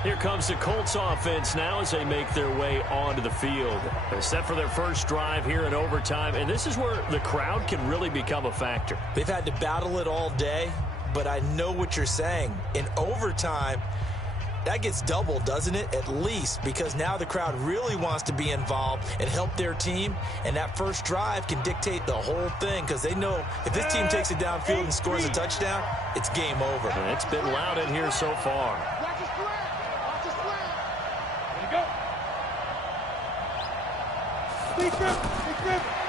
Here comes the Colts offense now as they make their way onto the field. They're set for their first drive here in overtime, and this is where the crowd can really become a factor. They've had to battle it all day, but I know what you're saying. In overtime, that gets doubled, doesn't it? At least, because now the crowd really wants to be involved and help their team, and that first drive can dictate the whole thing because they know if this team takes it downfield and scores a touchdown, it's game over. And it's been loud in here so far.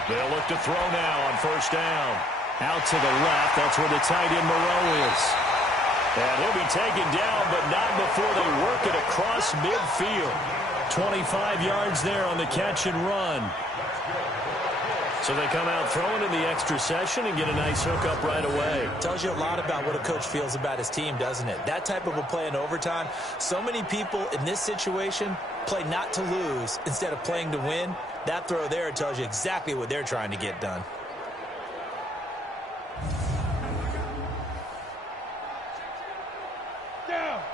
They'll look to throw now on first down. Out to the left, that's where the tight end Moreau is. And he'll be taken down, but not before they work it across midfield. 25 yards there on the catch and run. So they come out throwing in the extra session and get a nice hook up right away. Tells you a lot about what a coach feels about his team, doesn't it? That type of a play in overtime, so many people in this situation play not to lose instead of playing to win. That throw there tells you exactly what they're trying to get done.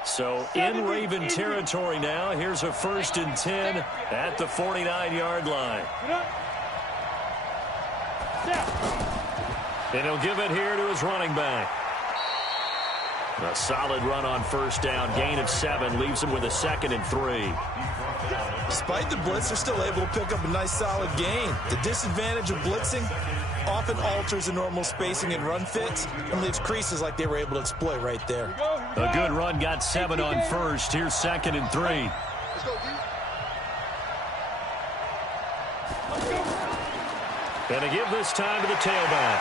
So in Raven territory now, here's a 1st and 10 at the 49-yard line. And he'll give it here to his running back. A solid run on first down. Gain of 7 leaves him with a 2nd and 3. Despite the blitz, they're still able to pick up a nice solid gain. The disadvantage of blitzing often alters the normal spacing and run fits and leaves creases like they were able to exploit right there. A good run, got 7 on first. Here's 2nd and 3. And to give this time to the tailback.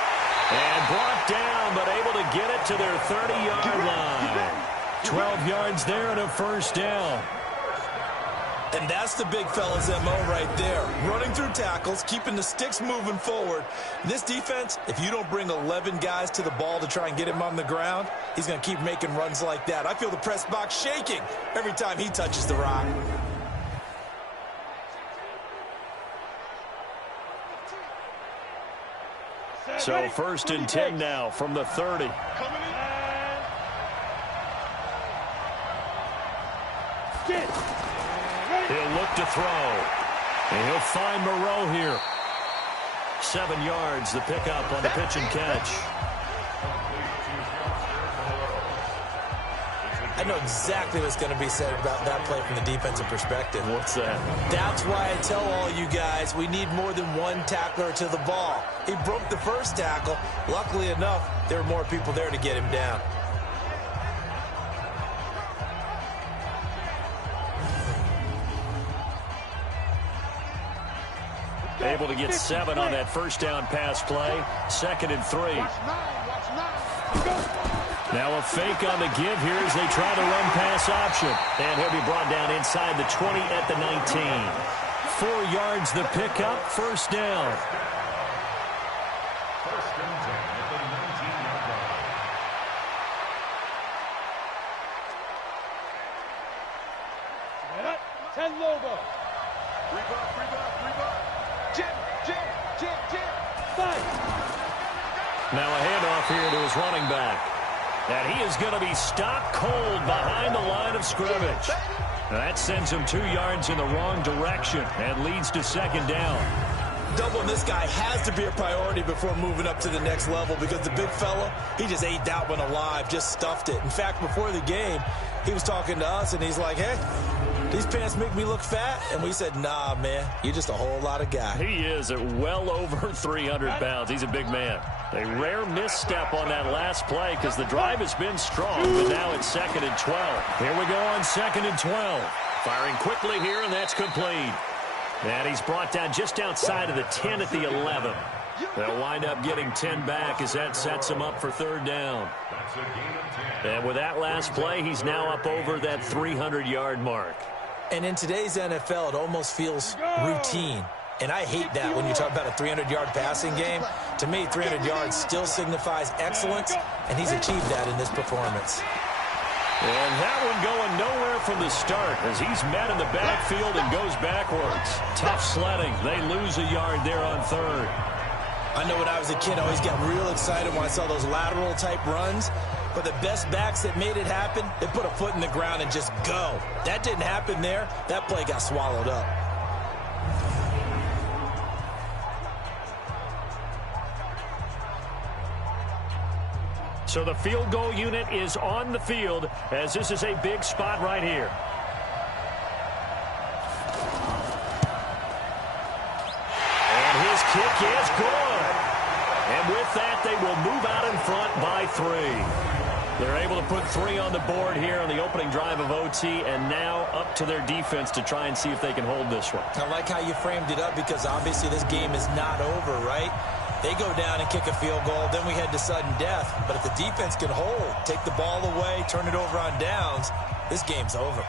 And brought down, but able to get it to their 30-yard line. 12 yards there and a first down. And that's the big fella's MO right there. Running through tackles, keeping the sticks moving forward. This defense, if you don't bring 11 guys to the ball to try and get him on the ground, he's going to keep making runs like that. I feel the press box shaking every time he touches the rock. So 1st and 10 now from the 30. He'll look to throw. And he'll find Moreau here. 7 yards, the pickup on the pitch and catch. I know exactly what's going to be said about that play from the defensive perspective. What's that? That's why I tell all you guys we need more than one tackler to the ball. He broke the first tackle. Luckily enough, there were more people there to get him down. Able to get 7 on that first down pass play. 2nd and 3. Now a fake on the give here as they try to run pass option. And he'll be brought down inside the 20 at the 19. 4 yards the pickup, first down. First and 10 at the 19-yard line. 10 Lobo. Rebuff. Jim. 5. Now a handoff here to his running back. And he is going to be stopped cold behind the line of scrimmage. That sends him 2 yards in the wrong direction and leads to 2nd down. Doubling this guy has to be a priority before moving up to the next level because the big fella, he just ate that one alive, just stuffed it. In fact, before the game, he was talking to us, and he's like, hey, these pants make me look fat. And we said, nah, man, you're just a whole lot of guy. He is at well over 300 pounds. He's a big man. A rare misstep on that last play because the drive has been strong, but now it's 2nd and 12. Here we go on 2nd and 12. Firing quickly here, and that's complete. And he's brought down just outside of the 10 at the 11. They'll wind up getting 10 back as that sets him up for 3rd down. And with that last play, he's now up over that 300-yard mark. And in today's NFL, it almost feels routine. And I hate that when you talk about a 300-yard passing game. To me, 300 yards still signifies excellence, and he's achieved that in this performance. And that one going nowhere from the start as he's met in the backfield and goes backwards. Tough sledding. They lose a yard there on 3rd. I know when I was a kid, I always got real excited when I saw those lateral-type runs. But the best backs that made it happen, they put a foot in the ground and just go. That didn't happen there. That play got swallowed up. So the field goal unit is on the field as this is a big spot right here. And his kick is good. And with that, they will move out in front by 3. They're able to put 3 on the board here on the opening drive of OT, and now up to their defense to try and see if they can hold this one. I like how you framed it up because obviously this game is not over, right? They go down and kick a field goal, then we head to sudden death. But if the defense can hold, take the ball away, turn it over on downs, this game's over.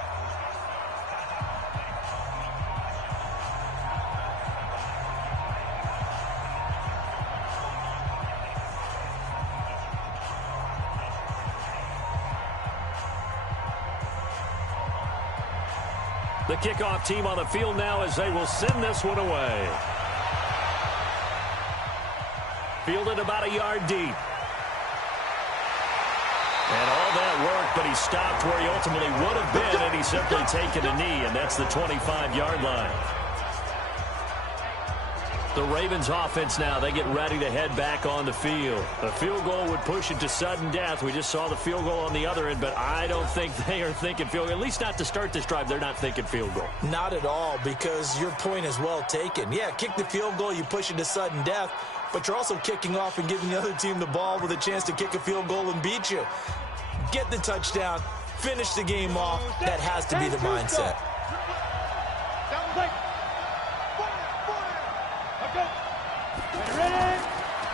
The kickoff team on the field now as they will send this one away. Fielded about a yard deep. And all that work, but he stopped where he ultimately would have been, and he's simply taken a knee, and that's the 25-yard line. The Ravens offense now, they get ready to head back on the field. A field goal would push it to sudden death. We just saw the field goal on the other end, but I don't think they are thinking field goal. At least not to start this drive, they're not thinking field goal. Not at all, because your point is well taken. Yeah, kick the field goal, you push it to sudden death, but you're also kicking off and giving the other team the ball with a chance to kick a field goal and beat you. Get the touchdown, finish the game off. That has to be the mindset.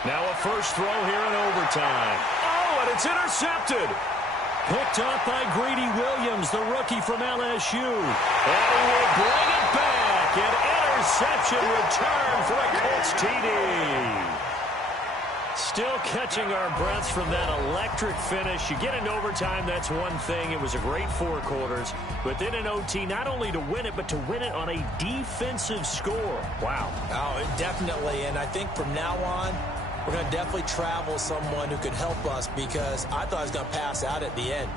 Now a first throw here in overtime. Oh, and it's intercepted. Picked up by Greedy Williams, the rookie from LSU. And he will bring it back. An interception return for a Colts TD. Still catching our breaths from that electric finish. You get into overtime, that's one thing. It was a great 4 quarters. But then in OT, not only to win it, but to win it on a defensive score. Wow. Oh, definitely. And I think from now on, we're going to definitely travel someone who could help us because I thought I was going to pass out at the end.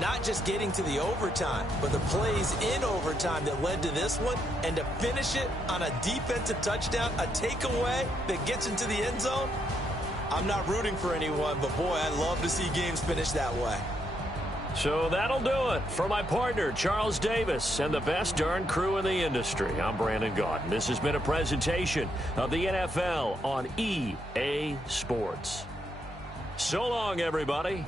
Not just getting to the overtime, but the plays in overtime that led to this one, and to finish it on a defensive touchdown, a takeaway that gets into the end zone. I'm not rooting for anyone, but boy, I love to see games finish that way. So that'll do it for my partner, Charles Davis, and the best darn crew in the industry. I'm Brandon Gaudin. This has been a presentation of the NFL on EA Sports. So long, everybody.